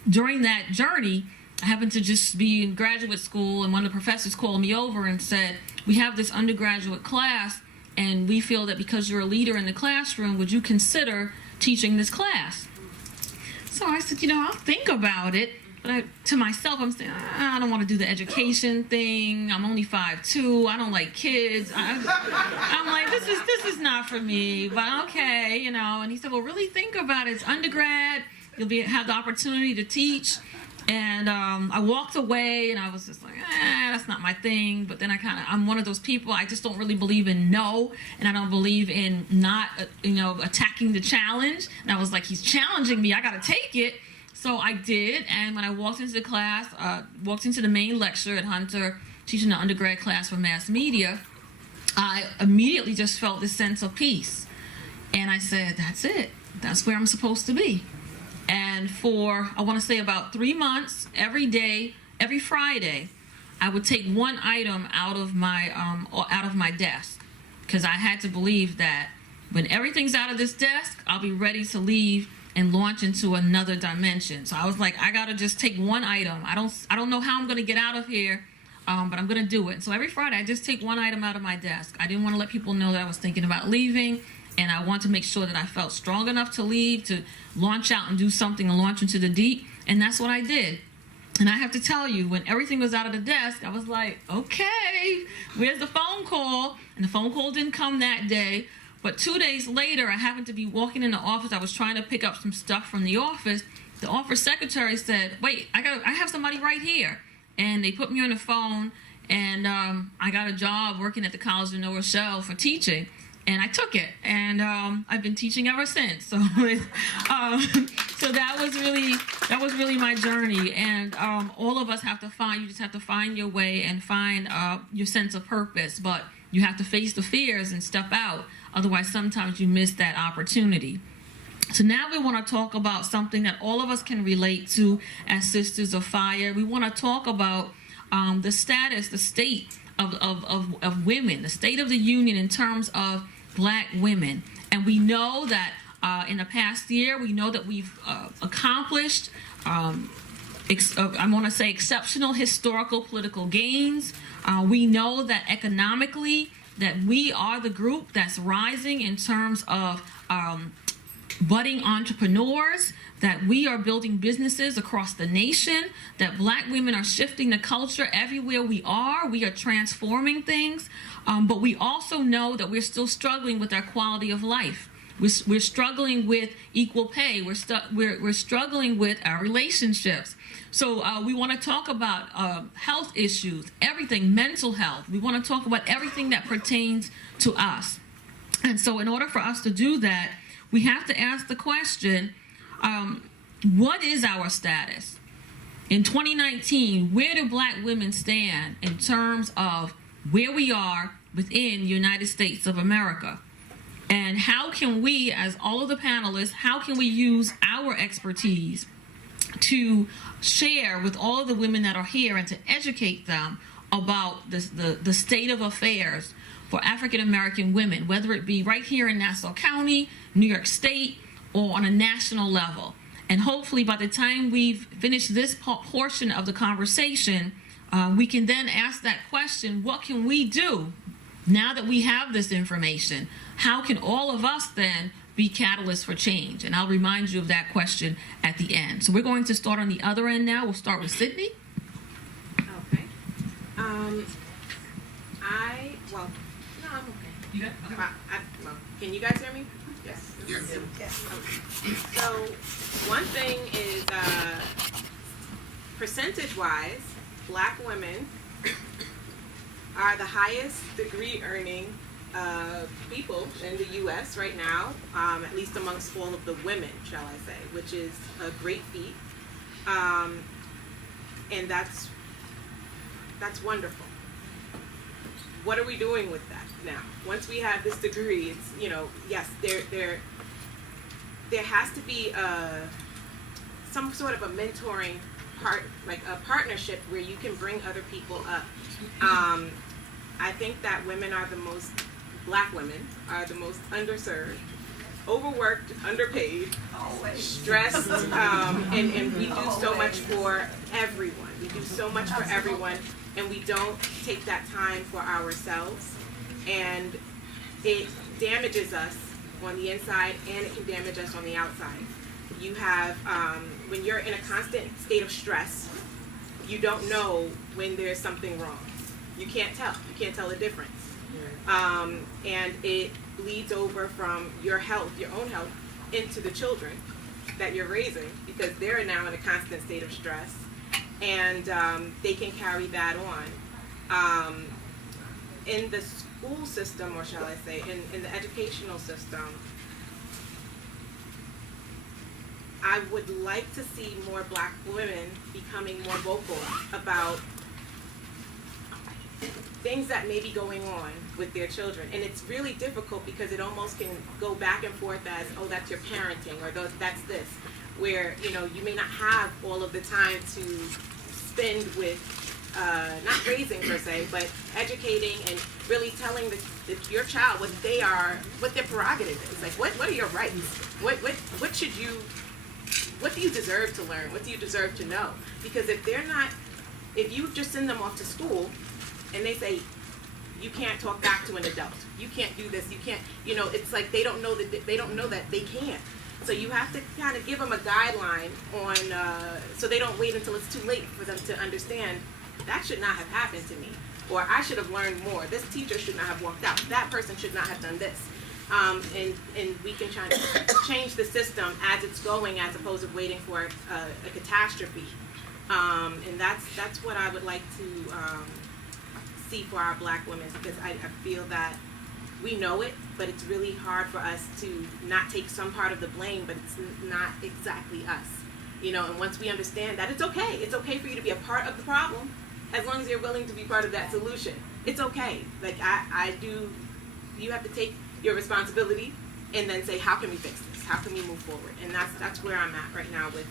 during that journey, I happened to just be in graduate school, and one of the professors called me over and said, we have this undergraduate class, and we feel that because you're a leader in the classroom, would you consider teaching this class? So I said, I'll think about it. But to myself, I'm saying, I don't want to do the education thing. I'm only 5'2". I don't like kids. I'm like, this is not for me. But okay, And he said, well, really think about it. It's undergrad. You'll have the opportunity to teach. And I walked away, and I was just like, that's not my thing. But then I'm one of those people, I just don't really believe in no, and I don't believe in not, attacking the challenge. And I was like, he's challenging me, I got to take it. So I did, and when I walked into the class, walked into the main lecture at Hunter, teaching the undergrad class for mass media, I immediately just felt this sense of peace. And I said, that's it. That's where I'm supposed to be. And for, I want to say about 3 months, every day, every Friday, I would take one item out of my desk, because I had to believe that when everything's out of this desk, I'll be ready to leave and launch into another dimension. So I was like, I gotta just take one item. I don't know how I'm gonna get out of here, but I'm gonna do it. So every Friday, I just take one item out of my desk. I didn't want to let people know that I was thinking about leaving. And I want to make sure that I felt strong enough to leave, to launch out and do something and launch into the deep. And that's what I did. And I have to tell you, when everything was out of the desk, I was like, okay, where's the phone call? And the phone call didn't come that day. But 2 days later, I happened to be walking in the office. I was trying to pick up some stuff from the office. The office secretary said, wait, I have somebody right here. And they put me on the phone, and I got a job working at the College of New Rochelle for teaching. And I took it, and I've been teaching ever since. So, so that was really my journey. And all of us have to you just have to find your way and find your sense of purpose. But you have to face the fears and step out. Otherwise, sometimes you miss that opportunity. So now we want to talk about something that all of us can relate to as Sisters of Fire. We want to talk about the status, the state of women, the state of the union in terms of Black women. And we know that in the past year, we know that we've accomplished, I want to say, exceptional historical political gains. We know that economically, that we are the group that's rising in terms of budding entrepreneurs, that we are building businesses across the nation, that Black women are shifting the culture everywhere we are transforming things, but we also know that we're still struggling with our quality of life. We're struggling with equal pay. We're struggling with our relationships. So we want to talk about health issues, everything, mental health. We want to talk about everything that pertains to us. And so in order for us to do that, we have to ask the question, what is our status? In 2019, where do Black women stand in terms of where we are within the United States of America? And how can we, as all of the panelists, how can we use our expertise to share with all of the women that are here and to educate them about the state of affairs for African American women, whether it be right here in Nassau County, New York State, or on a national level. And hopefully by the time we've finished this portion of the conversation, we can then ask that question, what can we do now that we have this information? How can all of us then be catalysts for change? And I'll remind you of that question at the end. So we're going to start on the other end now. We'll start with Sydney. Okay. I'm okay. You got Can you guys hear me? Yes. Yes. Okay. So one thing is, percentage-wise, Black women are the highest degree earning people in the U.S. right now, at least amongst all of the women, shall I say, which is a great feat, and that's wonderful. what are we doing with that now? Once we have this degree, it's, you know, yes, there has to be some sort of a mentoring like a partnership where you can bring other people up. I think that Black women are the most underserved, overworked, underpaid, stressed, and we do so much for everyone. We do so much for everyone, and we don't take that time for ourselves, and it damages us on the inside, and it can damage us on the outside. You have, when you're in a constant state of stress, you don't know when there's something wrong. You can't tell the difference. And it bleeds over from your health, your own health, into the children that you're raising, because they're now in a constant state of stress, and they can carry that on. In the school system, or shall I say, in the educational system, I would like to see more Black women becoming more vocal about things that may be going on with their children. And it's really difficult because it almost can go back and forth as, oh, that's your parenting, or that's this, where, you know, you may not have all of the time to spend with, not raising per se, but educating and really telling your child what their prerogative is. Like, what are your rights? What do you deserve to learn? What do you deserve to know? Because if you just send them off to school and they say, you can't talk back to an adult, you can't do this, you can't, you know, it's like they don't know that they can't. So you have to kind of give them a guideline on, so they don't wait until it's too late for them to understand that should not have happened to me, or I should have learned more. This teacher should not have walked out. That person should not have done this. And we can try to change the system as it's going, as opposed to waiting for a catastrophe. And that's what I would like to see for our Black women, because I feel that we know it, but it's really hard for us to not take some part of the blame, but it's not exactly us. You know, and once we understand that, it's okay for you to be a part of the problem, as long as you're willing to be part of that solution. It's okay. Like, you have to take your responsibility and then say, how can we fix this? How can we move forward? And that's where I'm at right now with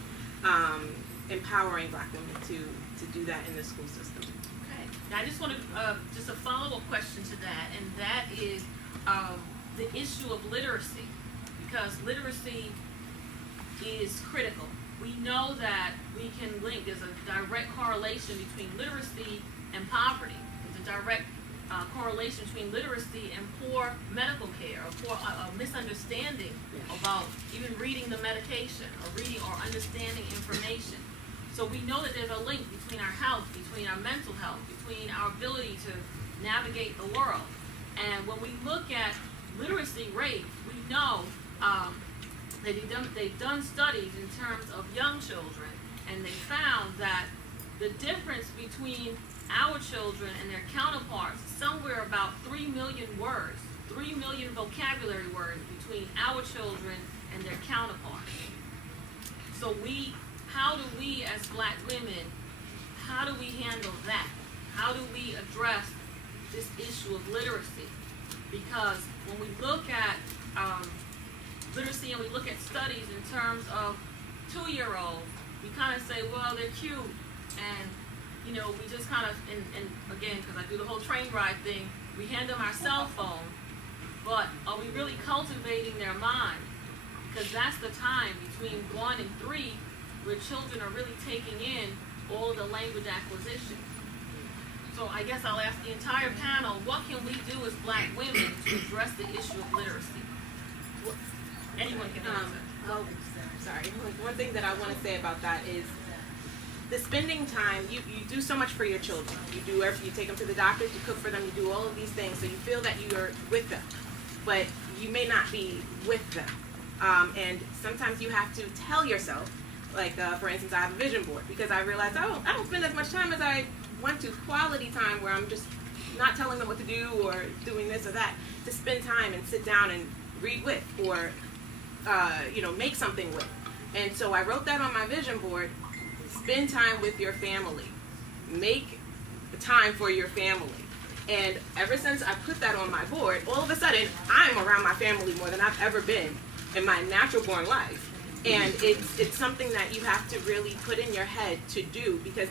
empowering Black women to do that in the school system. Okay. Now I just want to, just a follow-up question to that, and that is the issue of literacy, because literacy is critical. We know that we can link, there's a direct correlation between literacy and poverty. There's a direct correlation between literacy and poor medical care, or poor misunderstanding about even reading the medication, or reading or understanding information. So we know that there's a link between our health, between our mental health, between our ability to navigate the world. And when we look at literacy rate, we know they've done studies in terms of young children, and they found that the difference between our children and their counterparts is somewhere about 3 million words, 3 million vocabulary words between our children and their counterparts. So how do we as Black women, how do we handle that? How do we address this issue of literacy? Because when we look at literacy and we look at studies in terms of 2-year-olds, we kind of say, well, they're cute, and you know, we just kind of, and again, because I do the whole train ride thing, we hand them our cell phone, but are we really cultivating their mind? Because that's the time between 1 and 3 where children are really taking in all the language acquisition. So I guess I'll ask the entire panel, what can we do as Black women to address the issue of literacy? Anyone can answer. Well, sorry. One thing that I want to say about that is the spending time. You do so much for your children. You take them to the doctors, you cook for them, you do all of these things, so you feel that you are with them, but you may not be with them. And sometimes you have to tell yourself, like for instance, I have a vision board, because I realized I don't spend as much time as I want to, quality time where I'm just not telling them what to do or doing this or that, to spend time and sit down and read with, or make something with. And so I wrote that on my vision board. Spend time with your family. Make time for your family. And ever since I put that on my board, all of a sudden, I'm around my family more than I've ever been in my natural born life. And it's something that you have to really put in your head to do, because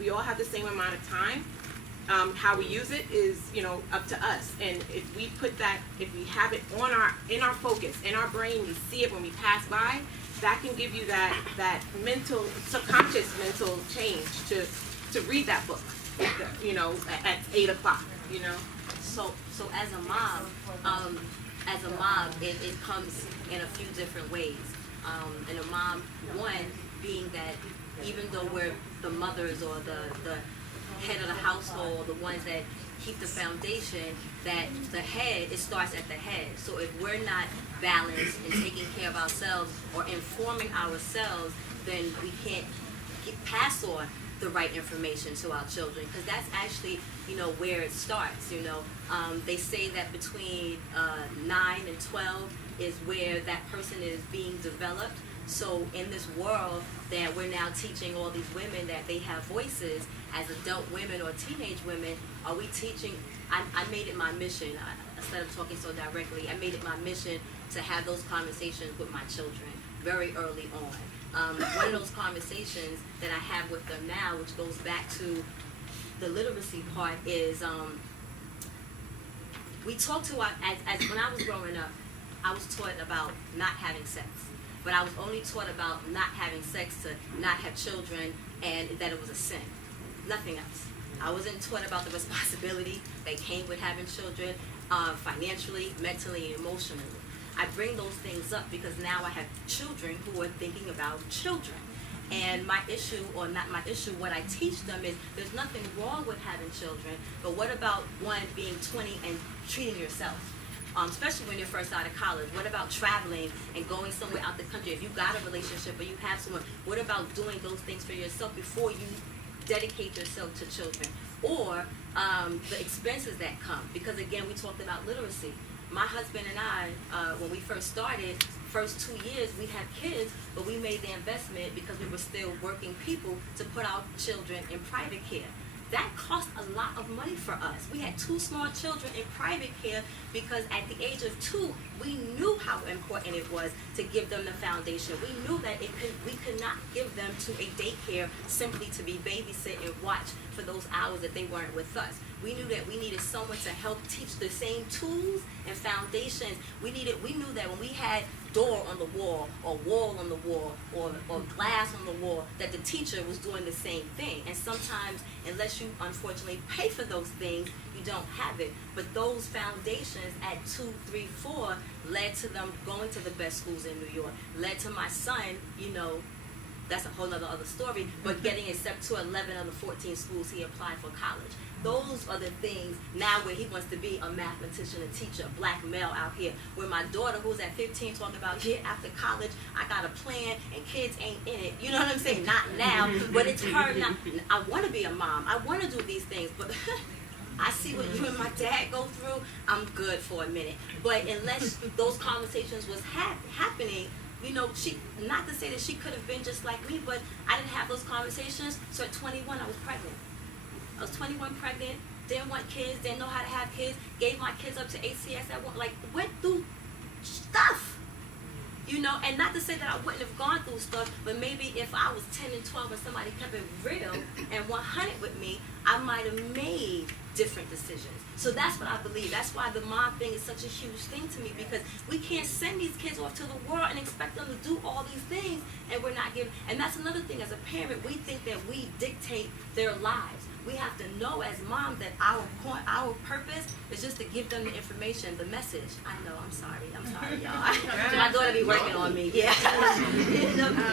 we all have the same amount of time. How we use it is, up to us. And if we have it in our focus, in our brain, we see it when we pass by, that can give you that mental, subconscious mental change to read that book, at 8 o'clock, So as a mom, it comes in a few different ways. And a mom, one, being that even though we're the mothers or the head of the household, the ones that keep the foundation, that the head, it starts at the head. So if we're not balanced and taking care of ourselves or informing ourselves, then we can't pass on the right information to our children, because that's actually, where it starts. They say that between 9 and 12 is where that person is being developed. So in this world that we're now teaching all these women that they have voices as adult women or teenage women, are we teaching? I made it my mission, instead of talking so directly, I made it my mission to have those conversations with my children very early on. One of those conversations that I have with them now, which goes back to the literacy part, is we talk to as when I was growing up, I was taught about not having sex. But I was only taught about not having sex to not have children, and that it was a sin. Nothing else. I wasn't taught about the responsibility that came with having children, financially, mentally, and emotionally. I bring those things up because now I have children who are thinking about children. And my issue, or not my issue, what I teach them is there's nothing wrong with having children, but what about one being 20 and treating yourself? Especially when you're first out of college. What about traveling and going somewhere out the country? If you got a relationship or you have someone, what about doing those things for yourself before you dedicate yourself to children? Or the expenses that come. Because again, we talked about literacy. My husband and I, when we first started, first 2 years we had kids, but we made the investment because we were still working people to put our children in private care. That cost a lot of money for us. We had 2 small children in private care because at the age of 2, we knew how important it was to give them the foundation. We knew that we could not give them to a daycare simply to be babysit and watch for those hours that they weren't with us. We knew that we needed someone to help teach the same tools and foundations. We knew that when we had door on the wall or wall on the wall or glass on the wall, that the teacher was doing the same thing. And sometimes, unless you unfortunately pay for those things, you don't have it. But those foundations at 2, 3, 4 led to them going to the best schools in New York, led to my son, that's a whole other story, but getting accepted to 11 of the 14 schools he applied for college. Those are the things now where he wants to be a mathematician, a teacher, a black male out here. Where my daughter, who's at 15, talking about, after college, I got a plan and kids ain't in it. You know what I'm saying? Not now, but it's her now. I want to be a mom. I want to do these things, but I see what you and my dad go through. I'm good for a minute. But unless those conversations was happening, she, not to say that she could have been just like me, but I didn't have those conversations. So at 21, I was pregnant. I was 21 pregnant, didn't want kids, didn't know how to have kids, gave my kids up to ACS at one, went through stuff, and not to say that I wouldn't have gone through stuff, but maybe if I was 10 and 12 and somebody kept it real and 100 with me, I might have made different decisions. So that's what I believe. That's why the mom thing is such a huge thing to me, because we can't send these kids off to the world and expect them to do all these things, and we're not giving. And that's another thing. As a parent, we think that we dictate their lives. We have to know as moms that our purpose is just to give them the information, the message. I know, I'm sorry, y'all. My daughter be working on me, yeah.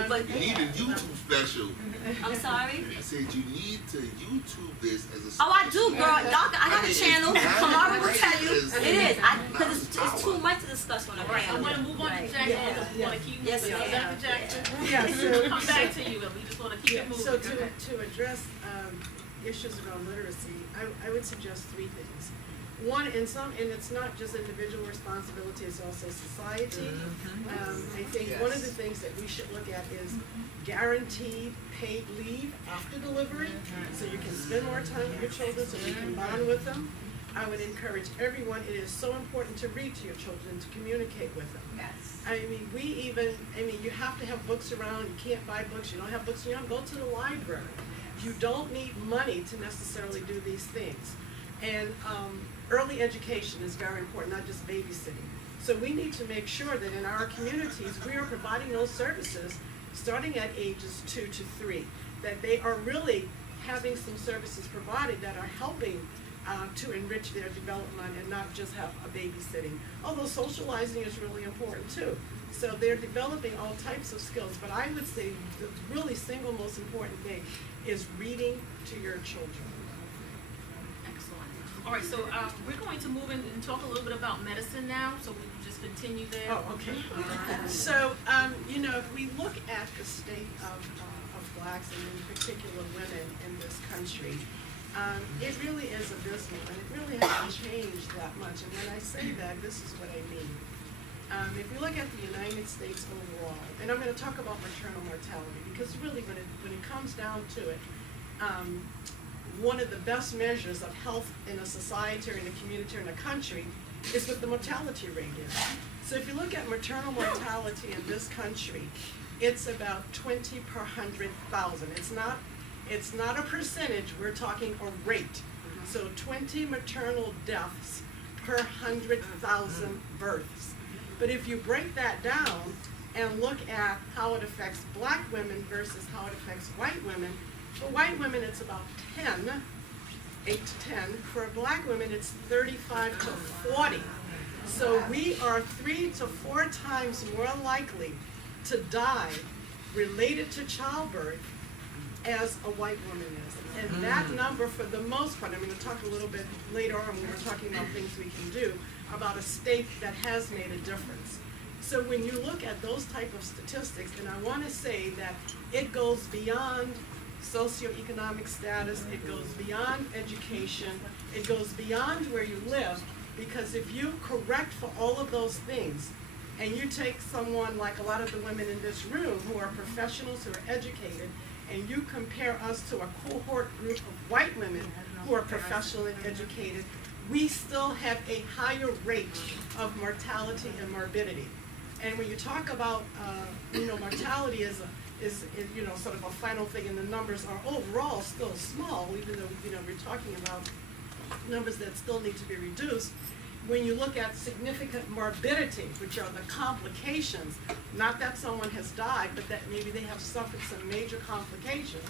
But You need a YouTube special. I'm sorry? I said you need to YouTube this as a special. Oh, I do, girl. I got a channel. Kamara will tell you. It is. Because it's too much to discuss on a panel. I want to move on to Jackson because we want to keep moving. Yes, ma'am. Dr. Jackson, Yeah, we'll come back to you, and we just want to keep it moving. So to address issues around literacy, I would suggest 3 things. One, and it's not just individual responsibility, it's also society. I think one of the things that we should look at is guaranteed paid leave after delivery, so you can spend more time with your children, so you can bond with them. I would encourage everyone, it is so important to read to your children, to communicate with them. Yes. I mean, you have to have books around, you can't buy books, you don't have books, go to the library. You don't need money to necessarily do these things. And early education is very important, not just babysitting. So we need to make sure that in our communities, we are providing those services starting at ages 2 to 3, that they are really having some services provided that are helping to enrich their development and not just have a babysitting. Although socializing is really important too. So they're developing all types of skills, but I would say the really single most important thing is reading to your children. Excellent. All right, so we're going to move in and talk a little bit about medicine now, so we can just continue there. Oh, okay. So, if we look at the state of blacks and in particular women in this country, it really is abysmal, and it really hasn't changed that much. And when I say that, this is what I mean. If you look at the United States overall, and I'm going to talk about maternal mortality, because really when it comes down to it, one of the best measures of health in a society or in a community or in a country is what the mortality rate is. So if you look at maternal mortality in this country, it's about 20 per 100,000. It's not a percentage, we're talking a rate. So 20 maternal deaths per 100,000 births. But if you break that down and look at how it affects black women versus how it affects white women, for white women it's about 8 to 10. For black women it's 35 to 40. So we are 3 to 4 times more likely to die related to childbirth as a white woman is. And that number, for the most part, I'm going to talk a little bit later on when we're talking about things we can do, about a state that has made a difference. So when you look at those type of statistics, and I want to say that it goes beyond socioeconomic status, it goes beyond education, it goes beyond where you live, because if you correct for all of those things, and you take someone like a lot of the women in this room who are professionals, who are educated, and you compare us to a cohort group of white women who are professional and educated, we still have a higher rate of mortality and morbidity. And when you talk about, mortality is sort of a final thing, and the numbers are overall still small, even though, we're talking about numbers that still need to be reduced. When you look at significant morbidity, which are the complications, not that someone has died, but that maybe they have suffered some major complications,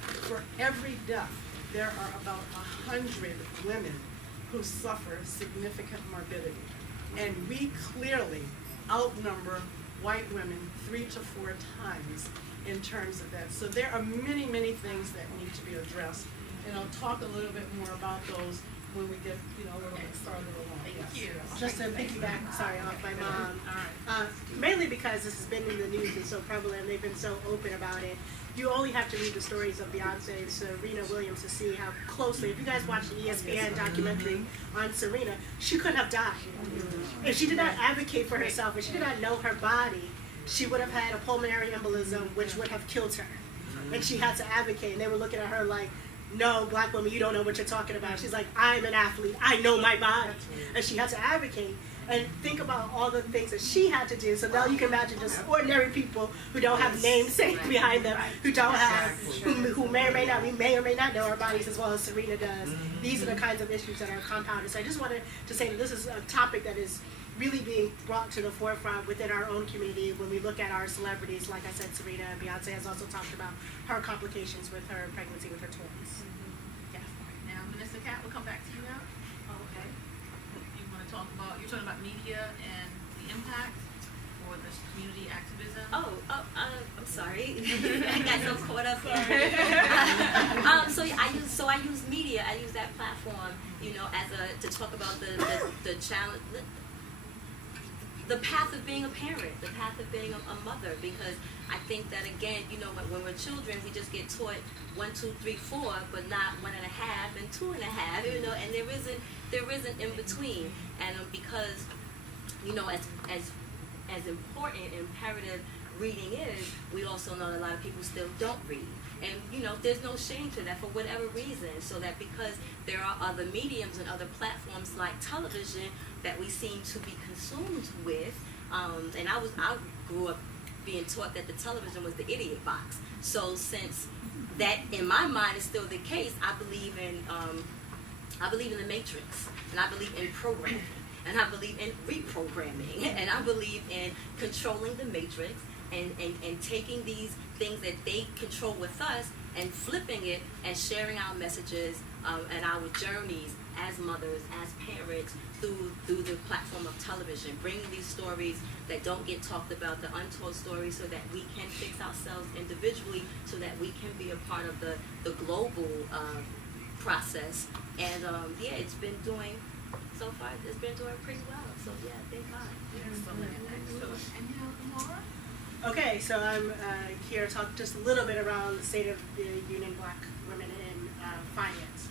for every death, there are about 100 women who suffer significant morbidity. And we clearly outnumber white women 3 to 4 times in terms of that. So there are many, many things that need to be addressed. And I'll talk a little bit more about those when we get, a little bit further along. Thank you. Just to piggyback, off my mom, mainly because this has been in the news and so prevalent, and they've been so open about it. You only have to read the stories of Beyonce and Serena Williams to see how closely, if you guys watch the ESPN documentary on Serena, she could have died. If she did not advocate for herself, if she did not know her body, she would have had a pulmonary embolism, which would have killed her. And she had to advocate, and they were looking at her like, no, black woman, you don't know what you're talking about. She's like, I'm an athlete, I know my body. And she had to advocate and think about all the things that she had to do. So now you can imagine just ordinary people who don't have namesake behind them, who don't have, who may or may not know our bodies as well as Serena does. These are the kinds of issues that are compounded. So I just wanted to say that this is a topic that is really being brought to the forefront within our own community when we look at our celebrities. Like I said, Serena, Beyonce has also talked about her complications with her pregnancy with her twins. Yeah. Now, Minister Kat, we'll come back to you now. Okay. You want to talk about, you're talking about media and the impact or the community activism? I'm sorry. I got so caught up in I use media. I use that platform, to talk about the challenge, the path of being a parent, the path of being a mother, because I think that again, when we're children, we just get taught 1, 2, 3, 4, but not 1.5 and 2.5, and there isn't in between, and because, as important, imperative reading is, we also know that a lot of people still don't read. And, there's no shame to that for whatever reason. So that because there are other mediums and other platforms like television that we seem to be consumed with, and I grew up being taught that the television was the idiot box. So since that in my mind is still the case, I believe in the Matrix, and I believe in programming, and I believe in reprogramming, and I believe in controlling the Matrix and taking these things that they control with us and flipping it and sharing our messages and our journeys as mothers, as parents, through the platform of television, bringing these stories that don't get talked about, the untold stories, so that we can fix ourselves individually, so that we can be a part of the global process. And it's been doing, so far, it's been doing pretty well. So thank God. Okay, so I'm here to talk just a little bit around the state of the Union Black women in finance.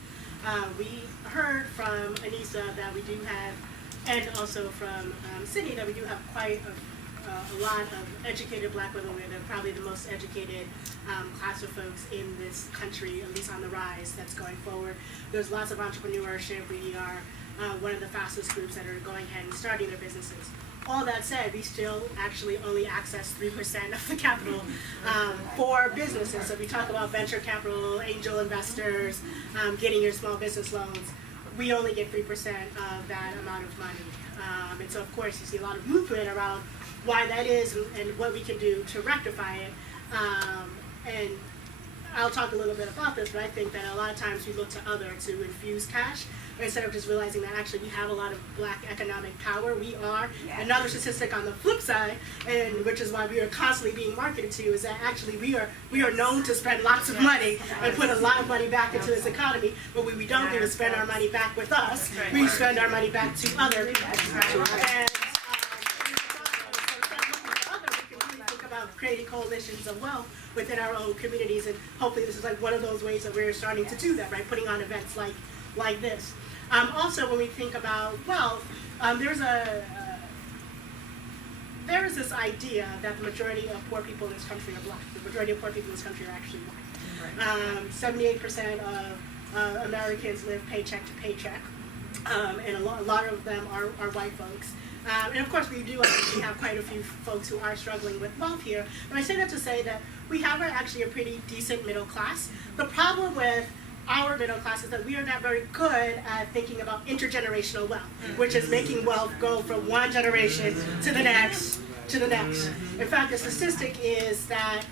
We heard from Anissa that we do have, and also from Sydney, that we do have quite a lot of educated Black women. We're probably the most educated class of folks in this country, at least on the rise, that's going forward. There's lots of entrepreneurship. We are one of the fastest groups that are going ahead and starting their businesses. All that said, we still actually only access 3% of the capital for businesses. So if we talk about venture capital, angel investors, getting your small business loans, we only get 3% of that amount of money. And so, of course, you see a lot of movement around why that is and what we can do to rectify it. And I'll talk a little bit about this, but I think that a lot of times we look to others to infuse cash instead of just realizing that actually we have a lot of Black economic power. We are. Another statistic on the flip side, and which is why we are constantly being marketed to, is that actually we are known to spend lots of money and put a lot of money back into this economy, but what we don't do is spend our money back with us. We spend our money back to other people. And, creating coalitions of wealth within our own communities, and hopefully this is like one of those ways that we're starting to do that, right? Putting on events like this. Also, when we think about wealth, there is this idea that the majority of poor people in this country are Black. The majority of poor people in this country are actually Black. 78% of Americans live paycheck to paycheck, and a lot of them are white folks. And of course, we do actually have quite a few folks who are struggling with wealth here. And I say that to say that we have actually a pretty decent middle class. The problem with our middle class is that we are not very good at thinking about intergenerational wealth, which is making wealth go from one generation to the next, to the next. In fact, the statistic is that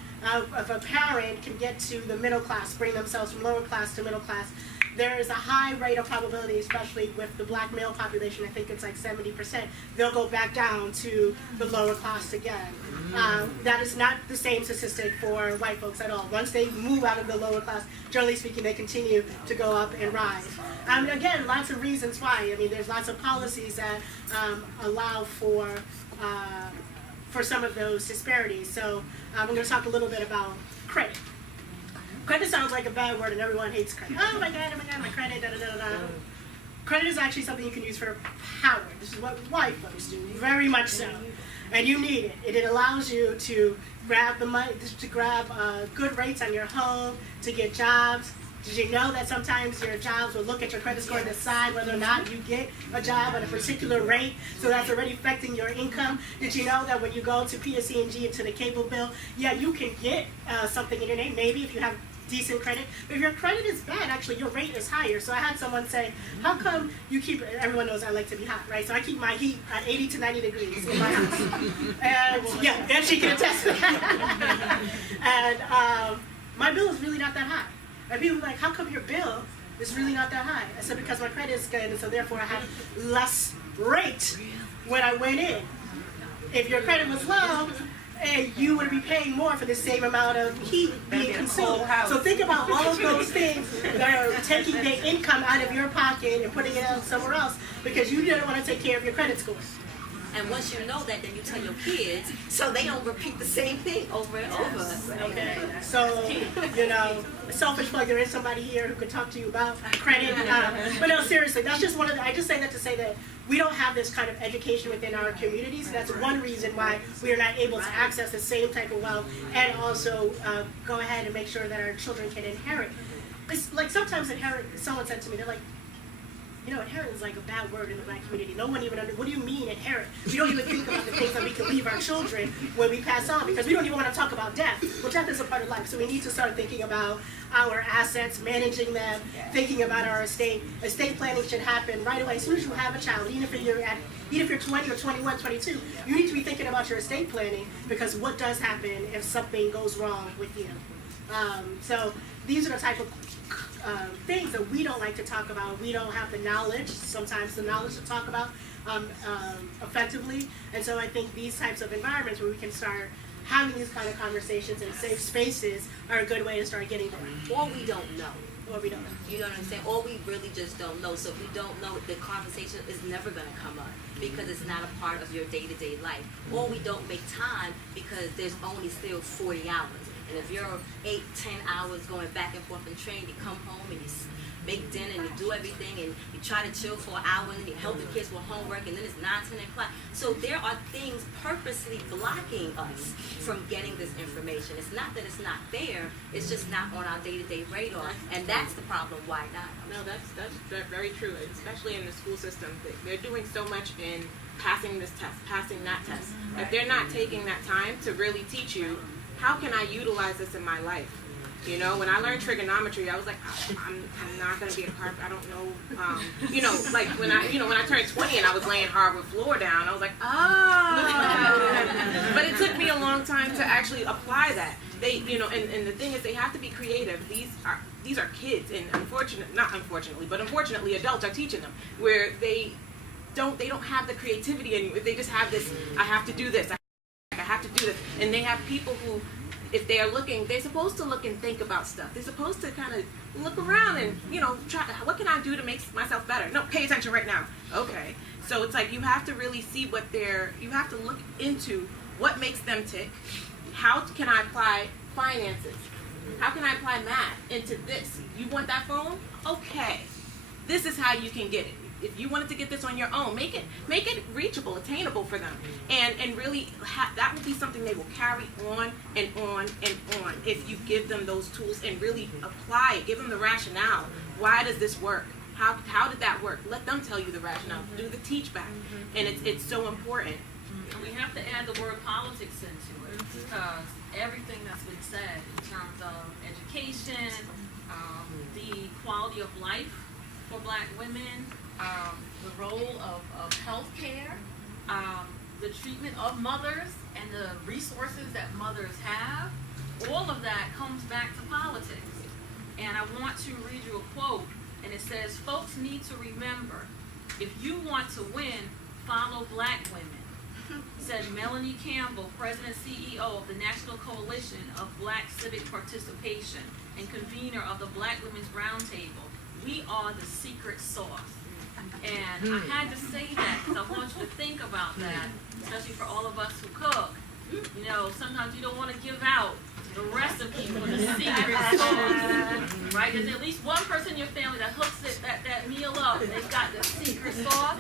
if a parent can get to the middle class, bring themselves from lower class to middle class, there is a high rate of probability, especially with the Black male population, I think it's like 70%, they'll go back down to the lower class again. That is not the same statistic for white folks at all. Once they move out of the lower class, generally speaking, they continue to go up and rise. Again, lots of reasons why. I mean, there's lots of policies that allow for some of those disparities. So I'm going to talk a little bit about credit. Credit sounds like a bad word and everyone hates credit. Oh my God, my credit, da-da-da-da-da. Credit is actually something you can use for power. This is what white folks do, very much so. And you need it. It allows you to grab the money, to grab good rates on your home, to get jobs. Did you know that sometimes your jobs will look at your credit score and decide whether or not you get a job at a particular rate, so that's already affecting your income? Did you know that when you go to PSE&G and to the cable bill, yeah, you can get something in your name, maybe if you have decent credit, but if your credit is bad, actually your rate is higher. So I had someone say, how come you keep, everyone knows I like to be hot, right? So I keep my heat at 80 to 90 degrees in my house. And yeah, and she can attest to that. And my bill is really not that high. And people are like, how come your bill is really not that high? I said, because my credit is good, and so therefore I had less rate when I went in. If your credit was low, you would be paying more for the same amount of heat being consumed. So think about all of those things that are taking the income out of your pocket and putting it out somewhere else because you didn't want to take care of your credit score. And once you know that, then you tell your kids so they don't repeat the same thing over and over. Okay, so, selfish plug, there is somebody here who could talk to you about credit. But no, seriously, that's just I just say that to say that we don't have this kind of education within our communities. And that's one reason why we are not able to access the same type of wealth and also go ahead and make sure that our children can inherit. It's like sometimes someone said to me, they're like, inherit is like a bad word in the Black community. No one even what do you mean inherit? We don't even think about the things that we can leave our children when we pass on, because we don't even want to talk about death. Well, death is a part of life, so we need to start thinking about our assets, managing them, thinking about our estate. Estate planning should happen right away. As soon as you have a child, even if you're 20 or 21, 22, you need to be thinking about your estate planning, because what does happen if something goes wrong with you? So these are the type of things that we don't like to talk about. We don't have the knowledge, sometimes the knowledge to talk about effectively. And so I think these types of environments where we can start having these kind of conversations in safe spaces are a good way to start getting there. Or we don't know. Or we don't know. You know what I'm saying? Or we really just don't know. So if we don't know, the conversation is never going to come up because it's not a part of your day-to-day life. Or we don't make time because there's only still 40 hours. And if you're 8, 10 hours going back and forth in train, you come home and you make dinner and you do everything and you try to chill for an hour and then you help the kids with homework and then it's 9, 10 o'clock. So there are things purposely blocking us from getting this information. It's not that it's not there, it's just not on our day-to-day radar. And that's the problem. Why not? No, that's very true, especially in the school system. They're doing so much in passing this test, passing that test. If they're not taking that time to really teach you, how can I utilize this in my life? When I learned trigonometry, I was like, I'm not going to be a carpenter. I don't know. Like when I turned 20 and I was laying hardwood floor down, I was like, But it took me a long time to actually apply that. And the thing is, they have to be creative. These are kids, and unfortunately, adults are teaching them where they don't have the creativity anymore. They just have this, I have to do this. I have to do this. And they have people who, if they are looking, they're supposed to look and think about stuff. They're supposed to kind of look around and, try, what can I do to make myself better? No, pay attention right now. Okay. So it's like you have to really see you have to look into what makes them tick. How can I apply finances? How can I apply math into this? You want that phone? Okay. This is how you can get it. If you wanted to get this on your own, make it reachable, attainable for them, and really that will be something they will carry on and on and on if you give them those tools and really apply it. Give them the rationale. Why does this work? How did that work? Let them tell you the rationale. Do the teach back, and it's so important. And we have to add the word politics into it because everything that's been said in terms of education, the quality of life for Black women. The role of health care, the treatment of mothers, and the resources that mothers have, all of that comes back to politics. And I want to read you a quote, and it says, "Folks need to remember, if you want to win, follow Black women," said Melanie Campbell, President and CEO of the National Coalition of Black Civic Participation and convener of the Black Women's Roundtable. We are the secret sauce. And I had to say that because I want you to think about that, especially for all of us who cook. Sometimes you don't want to give out the recipe for the secret sauce, right? There's at least one person in your family that hooks that meal up, and they've got the secret sauce.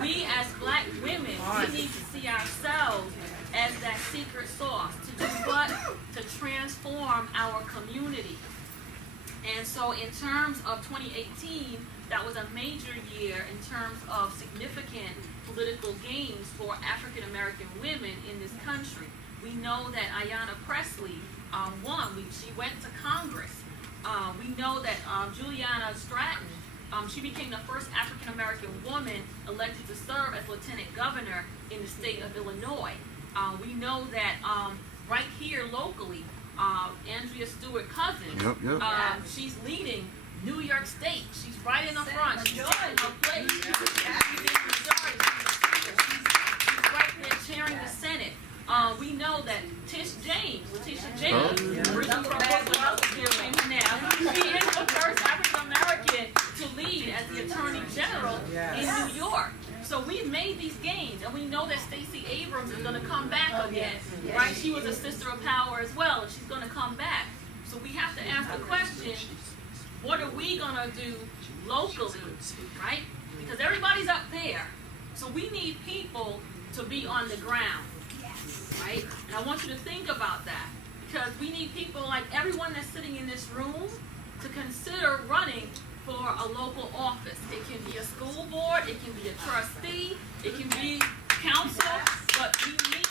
We as Black women, we need to see ourselves as that secret sauce to do what? To transform our community. And so in terms of 2018, that was a major year in terms of significant political gains for African American women in this country. We know that Ayanna Pressley won. She went to Congress. We know that Juliana Stratton, she became the first African American woman elected to serve as lieutenant governor in the state of Illinois. We know that right here locally, Andrea Stewart Cousins, she's leading New York State. She's right in the front. She's in her place. She's in Missouri. She's right there chairing the Senate. We know that Letitia James, originally from Brooklyn, now, she is the first African American to lead as the Attorney General in New York. So we we've made these gains, and we know that Stacey Abrams is going to come back again, right? She was a sister of power as well, and she's going to come back. So we have to ask the question, what are we going to do locally, right? Because everybody's up there. So we need people to be on the ground, right? And I want you to think about that, because we need people like everyone that's sitting in this room to consider running for a local office. It can be a school board, it can be a trustee, it can be council, but we need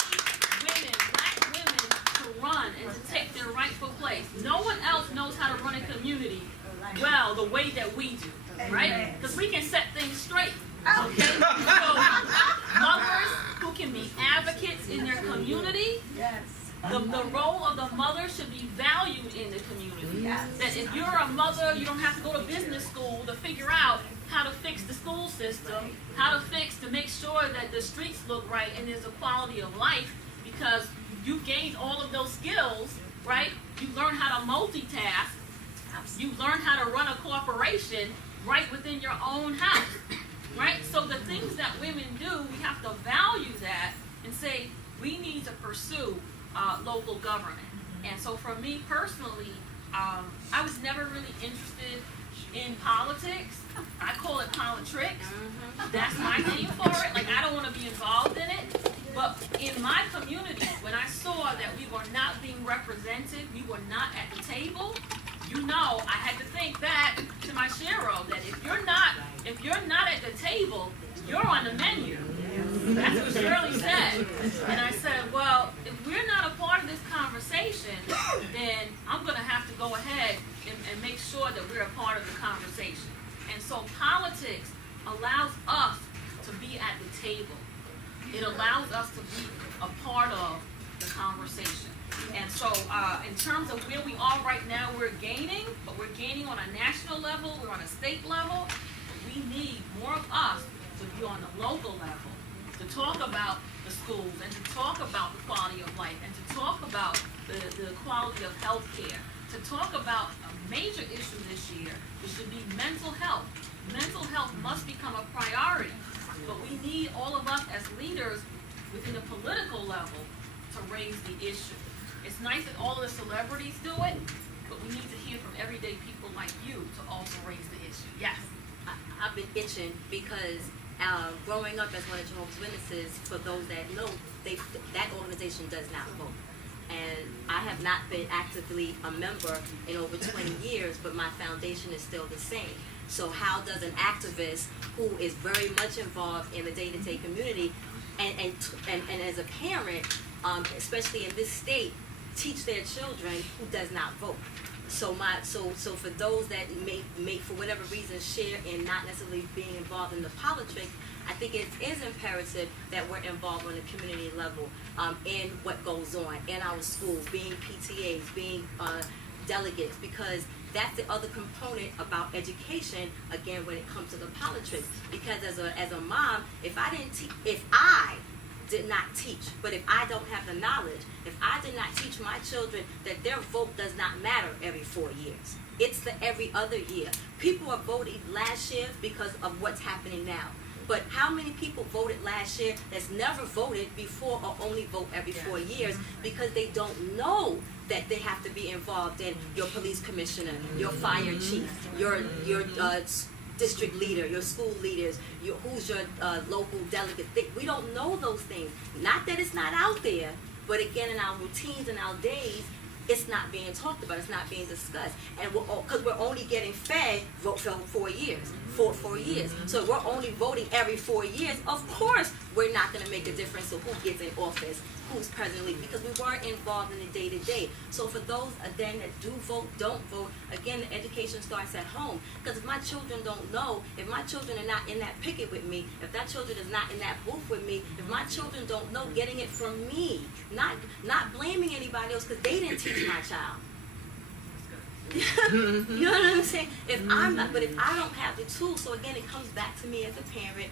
women, black women, to run and to take their rightful place. No one else knows how to run a community well the way that we do, right? Because we can set things straight, okay? So mothers who can be advocates in their community, the role of the mother should be valued in the community. That if you're a mother, you don't have to go to business school to figure out how to fix the school system, how to make sure that the streets look right and there's a quality of life, because you gained all of those skills, right? You learn how to multitask. You learn how to run a corporation right within your own house, right? So the things that women do, we have to value that and say, we need to pursue local government. And so for me personally, I was never really interested in politics. I call it politricks. That's my name for it. Like, I don't want to be involved in it. But in my community, when I saw that we were not being represented, we were not at the table, you know, I had to think back to my Shero that if you're not at the table, you're on the menu. That's what Shirley said. And I said, well, if we're not a part of this conversation, then I'm going to have to go ahead and make sure that we're a part of the conversation. And so politics allows us to be at the table. It allows us to be a part of the conversation. And so in terms of where we are right now, we're gaining, but we're gaining on a national level, we're on a state level. We need more of us to be on the local level, to talk about the schools and to talk about the quality of life and to talk about the quality of health care, to talk about a major issue this year, which should be mental health. Mental health must become a priority, but we need all of us as leaders within the political level to raise the issue. It's nice that all of the celebrities do it, but we need to hear from everyday people like you to also raise the issue. Yes? I've been itching because growing up as one of Jehovah's Witnesses, for those that know, that organization does not vote. And I have not been actively a member in over 20 years, but my foundation is still the same. So how does an activist who is very much involved in the day-to-day community and as a parent, especially in this state, teach their children who does not vote? So for those that may for whatever reason share in not necessarily being involved in the politics, I think it is imperative that we're involved on a community level in what goes on in our schools, being PTAs, being delegates, because that's the other component about education, again, when it comes to the politics. Because as a mom, if I did not teach, but if I don't have the knowledge, if I did not teach my children that their vote does not matter every 4 years, it's the every other year. People are voting last year because of what's happening now. But how many people voted last year that's never voted before or only vote every 4 years because they don't know that they have to be involved in your police commissioner, your fire chief, your district leader, your school leaders, who's your local delegate. We don't know those things. Not that it's not out there, but again, in our routines and our days, it's not being talked about, it's not being discussed. And because we're only getting fed vote for 4 years, 4 years. So we're only voting every 4 years. Of course, we're not going to make a difference of who gets in office, who's presently, because we weren't involved in the day-to-day. So for those, then, that do vote, don't vote, again, the education starts at home. Because if my children don't know, if my children are not in that picket with me, if that children is not in that booth with me, if my children don't know, getting it from me, not blaming anybody else because they didn't teach my child. You know what I'm saying? If I'm not, but if I don't have the tools, so again, it comes back to me as a parent.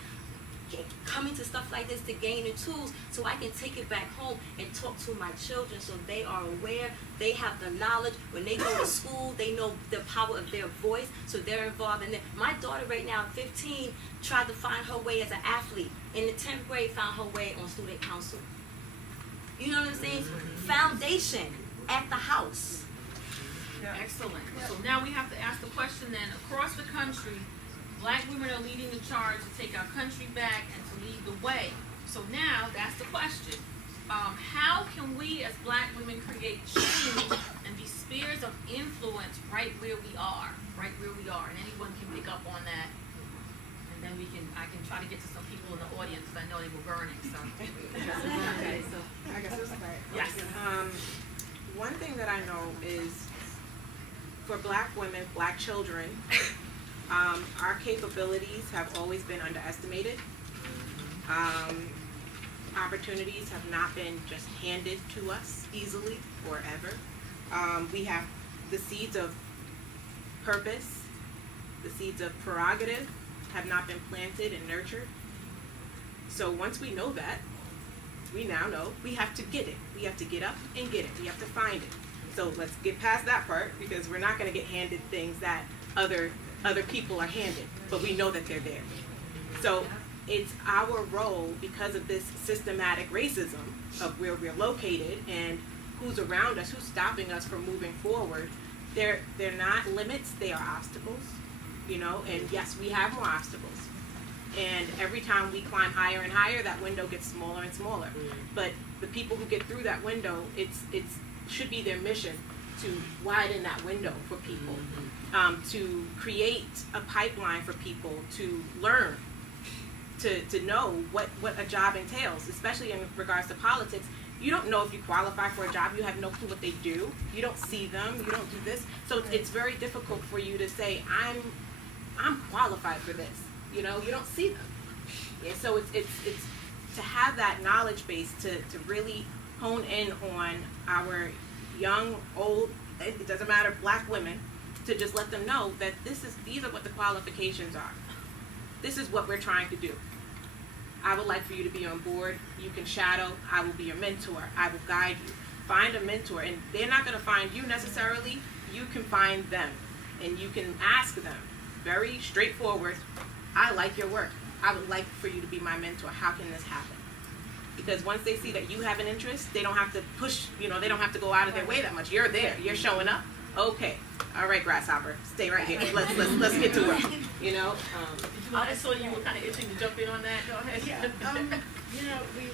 coming to stuff like this to gain the tools so I can take it back home and talk to my children so they are aware, they have the knowledge. When they go to school, they know the power of their voice, so they're involved in it. My daughter right now, 15, tried to find her way as an athlete. In the 10th grade, found her way on student council. You know what I'm saying? Foundation at the house. Excellent. So now we have to ask the question then, across the country, Black women are leading the charge to take our country back and to lead the way. So now that's the question. How can we as Black women create change and be spheres of influence right where we are? Right where we are. And anyone can pick up on that. And then I can try to get to some people in the audience because I know they were burning. So. Okay, so I guess this is right. Yes. One thing that I know is for Black women, Black children, our capabilities have always been underestimated. Opportunities have not been just handed to us easily or ever. We have the seeds of purpose, the seeds of prerogative have not been planted and nurtured. So once we know that, we now know we have to get it. We have to get up and get it. We have to find it. So let's get past that part because we're not going to get handed things that other people are handed, but we know that they're there. So it's our role, because of this systematic racism of where we're located and who's around us, who's stopping us from moving forward. They're not limits, they are obstacles, you know, and yes, we have more obstacles. And every time we climb higher and higher, that window gets smaller and smaller. But the people who get through that window, it's should be their mission to widen that window for people, to create a pipeline for people to learn, to know what a job entails, especially in regards to politics. You don't know if you qualify for a job. You have no clue what they do. You don't see them. You don't do this. So it's very difficult for you to say, I'm qualified for this. You know, you don't see them. Yeah, so it's to have that knowledge base to really hone in on our young, old, it doesn't matter, Black women, to just let them know that these are what the qualifications are. This is what we're trying to do. I would like for you to be on board. You can shadow. I will be your mentor. I will guide you. Find a mentor. And they're not going to find you necessarily. You can find them. And you can ask them very straightforward, I like your work. I would like for you to be my mentor. How can this happen? Because once they see that you have an interest, they don't have to push, you know, they don't have to go out of their way that much. You're there. You're showing up. Okay. All right, Grasshopper. Stay right here. Let's get to work. You know? I saw you were kind of itching to jump in on that. Go ahead. Yeah, you know, we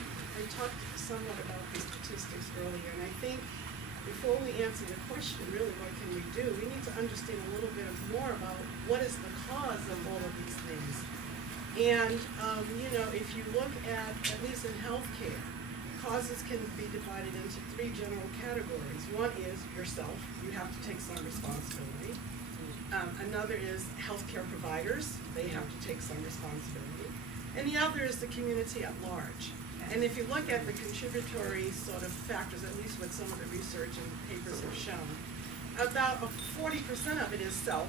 talked somewhat about the statistics earlier, and I think before we answer the question, really, what can we do? We need to understand a little bit more about what is the cause of all of these things. And, you know, if you look at least in healthcare, causes can be divided into three general categories. One is yourself. You have to take some responsibility. Another is healthcare providers. They have to take some responsibility. And the other is the community at large. And if you look at the contributory sort of factors, at least what some of the research and papers have shown, about 40% of it is self,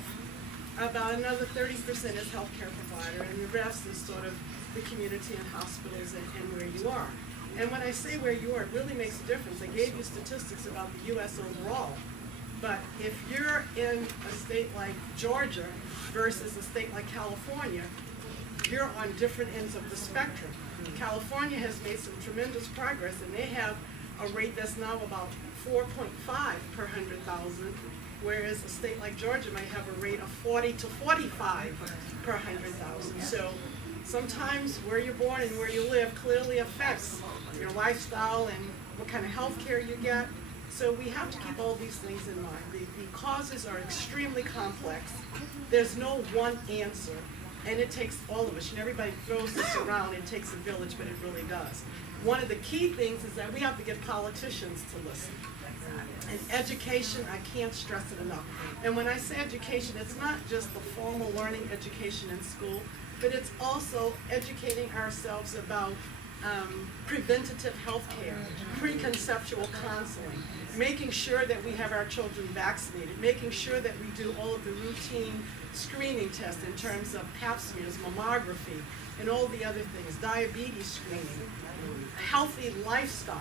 about another 30% is healthcare provider, and the rest is sort of the community and hospitals and where you are. And when I say where you are, it really makes a difference. I gave you statistics about the U.S. overall, but if you're in a state like Georgia versus a state like California, you're on different ends of the spectrum. California has made some tremendous progress, and they have a rate that's now about 4.5 per 100,000, whereas a state like Georgia might have a rate of 40 to 45 per 100,000. So sometimes where you're born and where you live clearly affects your lifestyle and what kind of health care you get. So we have to keep all these things in mind. The causes are extremely complex. There's no one answer. And it takes all of us. And everybody throws this around, it takes a village, but it really does. One of the key things is that we have to get politicians to listen. And education, I can't stress it enough. And when I say education, it's not just the formal learning education in school, but it's also educating ourselves about preventative health care, preconceptual counseling, making sure that we have our children vaccinated, making sure that we do all of the routine screening tests in terms of pap smears, mammography, and all the other things, diabetes screening, healthy lifestyle,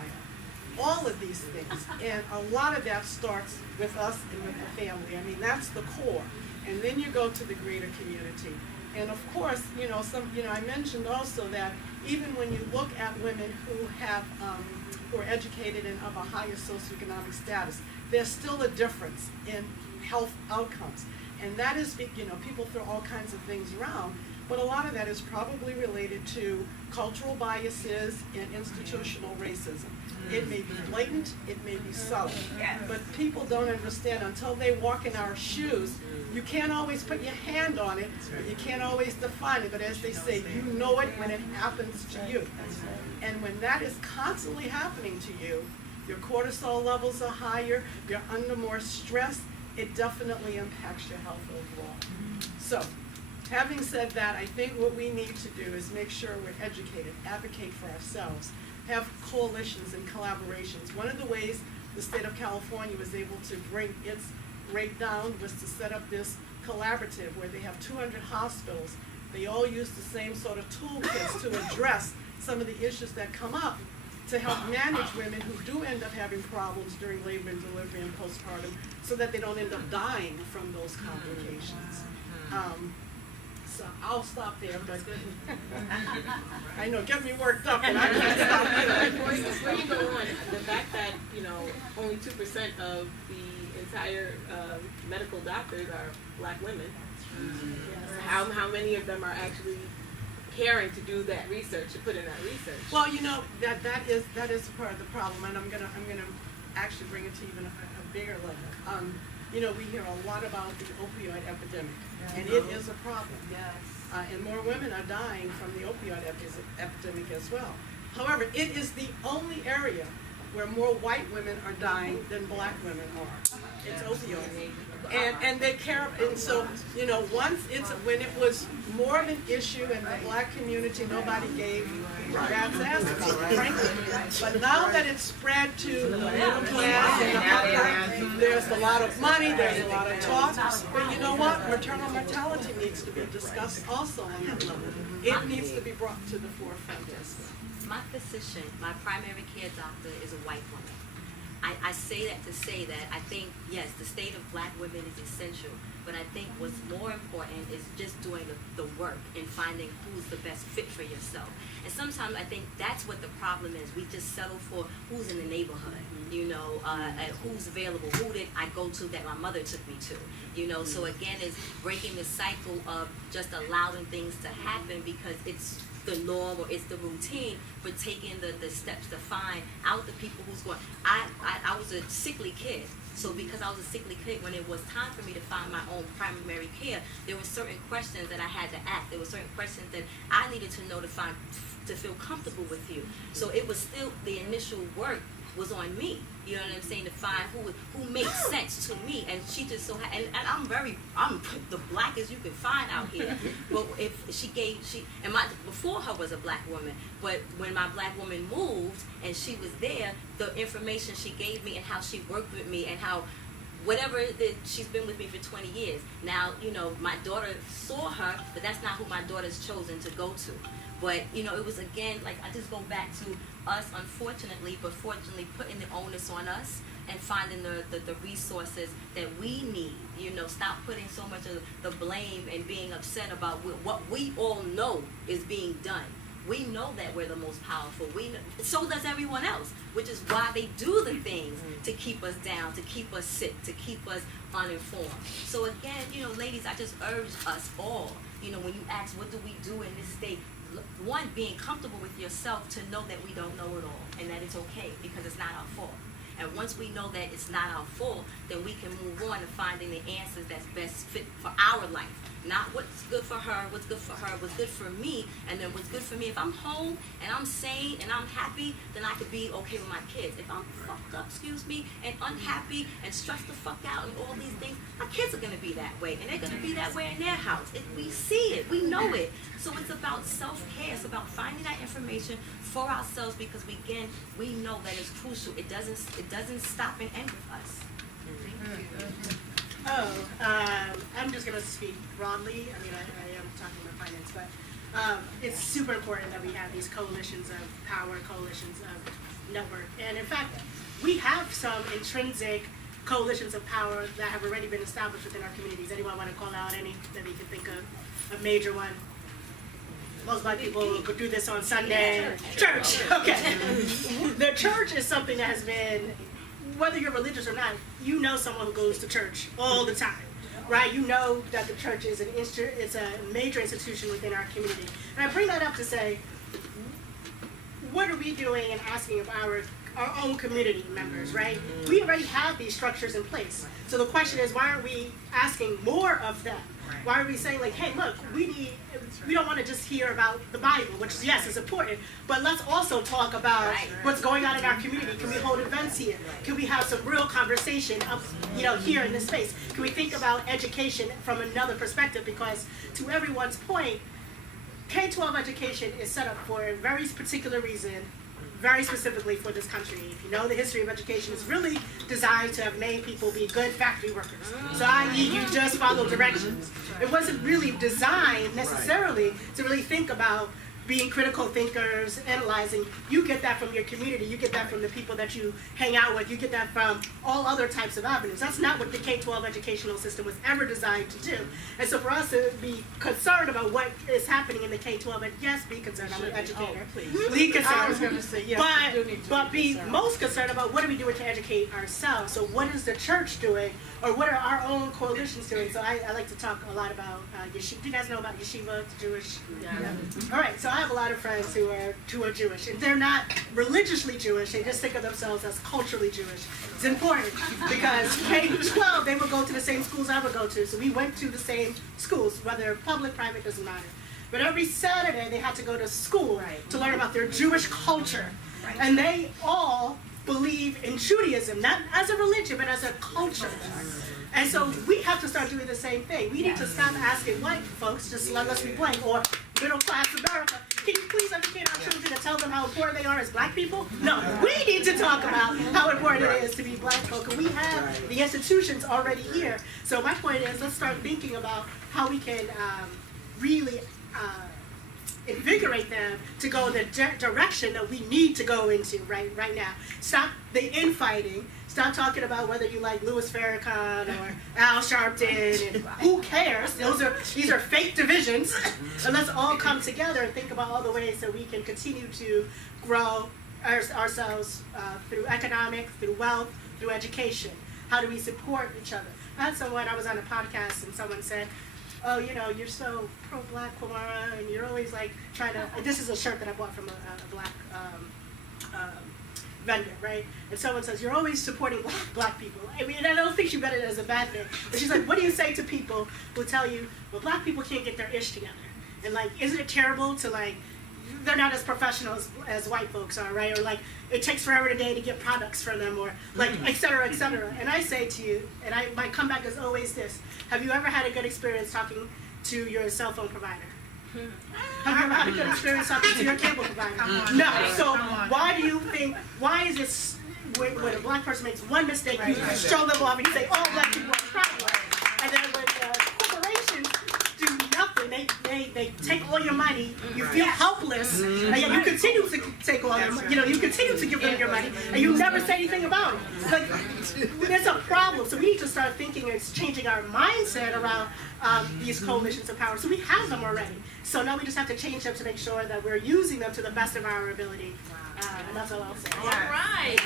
all of these things. And a lot of that starts with us and with the family. I mean, that's the core. And then you go to the greater community. And of course, I mentioned also that even when you look at women who have, who are educated and of a higher socioeconomic status, there's still a difference in health outcomes. And that is, people throw all kinds of things around, but a lot of that is probably related to cultural biases and institutional racism. It may be blatant, it may be subtle, but people don't understand until they walk in our shoes. You can't always put your hand on it, or you can't always define it, but as they say, you know it when it happens to you. And when that is constantly happening to you, your cortisol levels are higher, you're under more stress, it definitely impacts your health overall. So, having said that, I think what we need to do is make sure we're educated, advocate for ourselves, have coalitions and collaborations. One of the ways the state of California was able to bring its rate down was to set up this collaborative where they have 200 hospitals. They all use the same sort of toolkits to address some of the issues that come up to help manage women who do end up having problems during labor and delivery and postpartum so that they don't end up dying from those complications. So I'll stop there, but I know, get me worked up, and I can't stop there. Before you go on, the fact that, only 2% of the entire medical doctors are Black women, how many of them are actually caring to do that research, to put in that research? Well, that is part of the problem, and I'm gonna actually bring it to even a bigger level. We hear a lot about the opioid epidemic, and it is a problem. Yes. And more women are dying from the opioid epidemic as well. However, it is the only area where more white women are dying than Black women are. It's opioids. And they care, and so, when it was more of an issue in the Black community, nobody gave rat's ass about it, frankly. But now that it's spread to the middle class and the upper, there's a lot of money, there's a lot of talk. But you know what? Maternal mortality needs to be discussed also on that level. It needs to be brought to the forefront as well. My physician, my primary care doctor, is a white woman. I say that to say that I think, yes, the state of Black women is essential, but I think what's more important is just doing the work and finding who's the best fit for yourself. And sometimes I think that's what the problem is. We just settle for who's in the neighborhood, who's available, who did I go to that my mother took me to, So again, it's breaking the cycle of just allowing things to happen because it's the norm or it's the routine, for taking the steps to find out the people who's going. I was a sickly kid, so because I was a sickly kid, when it was time for me to find my own primary care, there were certain questions that I had to ask. There were certain questions that I needed to know to feel comfortable with you. So it was still, the initial work was on me, you know what I'm saying, to find who makes sense to me. And she just and I'm the blackest you can find out here. But if before her was a Black woman, but when my Black woman moved and she was there, the information she gave me and how she worked with me and how whatever that she's been with me for 20 years. Now, my daughter saw her, but that's not who my daughter's chosen to go to. But, it was, again, like, I just go back to us, unfortunately, but fortunately, putting the onus on us and finding the resources that we need. Stop putting so much of the blame and being upset about what we all know is being done. We know that we're the most powerful. So does everyone else, which is why they do the things to keep us down, to keep us sick, to keep us uninformed. So again, ladies, I just urge us all, when you ask what do we do in this state, one, being comfortable with yourself to know that we don't know it all and that it's okay because it's not our fault. And once we know that it's not our fault, then we can move on to finding the answers that's best fit for our life. Not what's good for her, what's good for her, what's good for me, and then what's good for me. If I'm home and I'm sane and I'm happy, then I could be okay with my kids. If I'm fucked up, and unhappy and stressed the fuck out and all these things, my kids are gonna be that way, and they're gonna be that way in their house. We see it, we know it. So it's about self-care. It's about finding that information for ourselves, because we know that it's crucial. It doesn't stop and end with us. I'm just going to speak broadly. I mean, I am talking about finance, but it's super important that we have these coalitions of power, coalitions of network. And in fact, we have some intrinsic coalitions of power that have already been established within our communities. Anyone want to call out any that we can think of? A major one? Most black people could do this on Sunday. Church. Okay. The church is something that has been, whether you're religious or not, you know someone who goes to church all the time, right? You know that the church is it's a major institution within our community. And I bring that up to say, what are we doing and asking of our own community members, right? We already have these structures in place. So the question is, why aren't we asking more of them? Why are we saying, like, hey, look, we don't want to just hear about the Bible, which, yes, is important, but let's also talk about what's going on in our community. Can we hold events here? Can we have some real conversation here in this space? Can we think about education from another perspective? Because to everyone's point, K-12 education is set up for a very particular reason, very specifically for this country. If you know the history of education, it's really designed to have made people be good factory workers. So i.e. you just follow directions. It wasn't really designed necessarily to really think about being critical thinkers, analyzing. You get that from your community, you get that from the people that you hang out with, you get that from all other types of avenues. That's not what the K-12 educational system was ever designed to do. And so for us to be concerned about what is happening in the K-12, and yes, be concerned, I'm an educator, be concerned, I was going to say, yes, but be most concerned about what are we doing to educate ourselves. So what is the church doing, or what are our own coalitions doing? So I like to talk a lot about yeshiva. Do you guys know about yeshiva, Jewish? Yeah. All right, so I have a lot of friends who are Jewish, and they're not religiously Jewish. They just think of themselves as culturally Jewish. It's important because K-12, they would go to the same schools I would go to. So we went to the same schools, whether public, private, doesn't matter. But every Saturday, they had to go to school to learn about their Jewish culture. And they all believe in Judaism, not as a religion, but as a culture. And so we have to start doing the same thing. We need to stop asking white folks, just let us be blank, or middle class America, can you please educate our children and tell them how important they are as black people? No, we need to talk about how important it is to be black folk. And we have the institutions already here. So my point is, let's start thinking about how we can really invigorate them to go in the direction that we need to go into right now. Stop the infighting. Stop talking about whether you like Louis Farrakhan or Al Sharpton, and who cares? These are fake divisions. And let's all come together and think about all the ways that we can continue to grow ourselves through economics, through wealth, through education. How do we support each other? I was on a podcast and someone said, oh, you're so pro-black, Kwamara, and you're always like trying to, this is a shirt that I bought from a black vendor, right? And someone says, you're always supporting black people. I mean, I don't think she read it as a bad thing. But she's like, what do you say to people who tell you, well, black people can't get their ish together? And like, isn't it terrible to like, they're not as professional as white folks are, right? Or like, it takes forever today to get products from them, or like, et cetera, et cetera. And I say to you, and my comeback is always this, have you ever had a good experience talking to your cell phone provider? Have you ever had a good experience talking to your cable provider? No. So why is this, when a black person makes one mistake, you show them off and you say, all black people are the problem. And then when corporations do nothing, they take all your money, you feel helpless, and yet you continue to take all your money, you continue to give them your money, and you never say anything about it. Like, there's a problem. So we need to start thinking and changing our mindset around these coalitions of power. So we have them already. So now we just have to change them to make sure that we're using them to the best of our ability. And that's all I'll say. All right.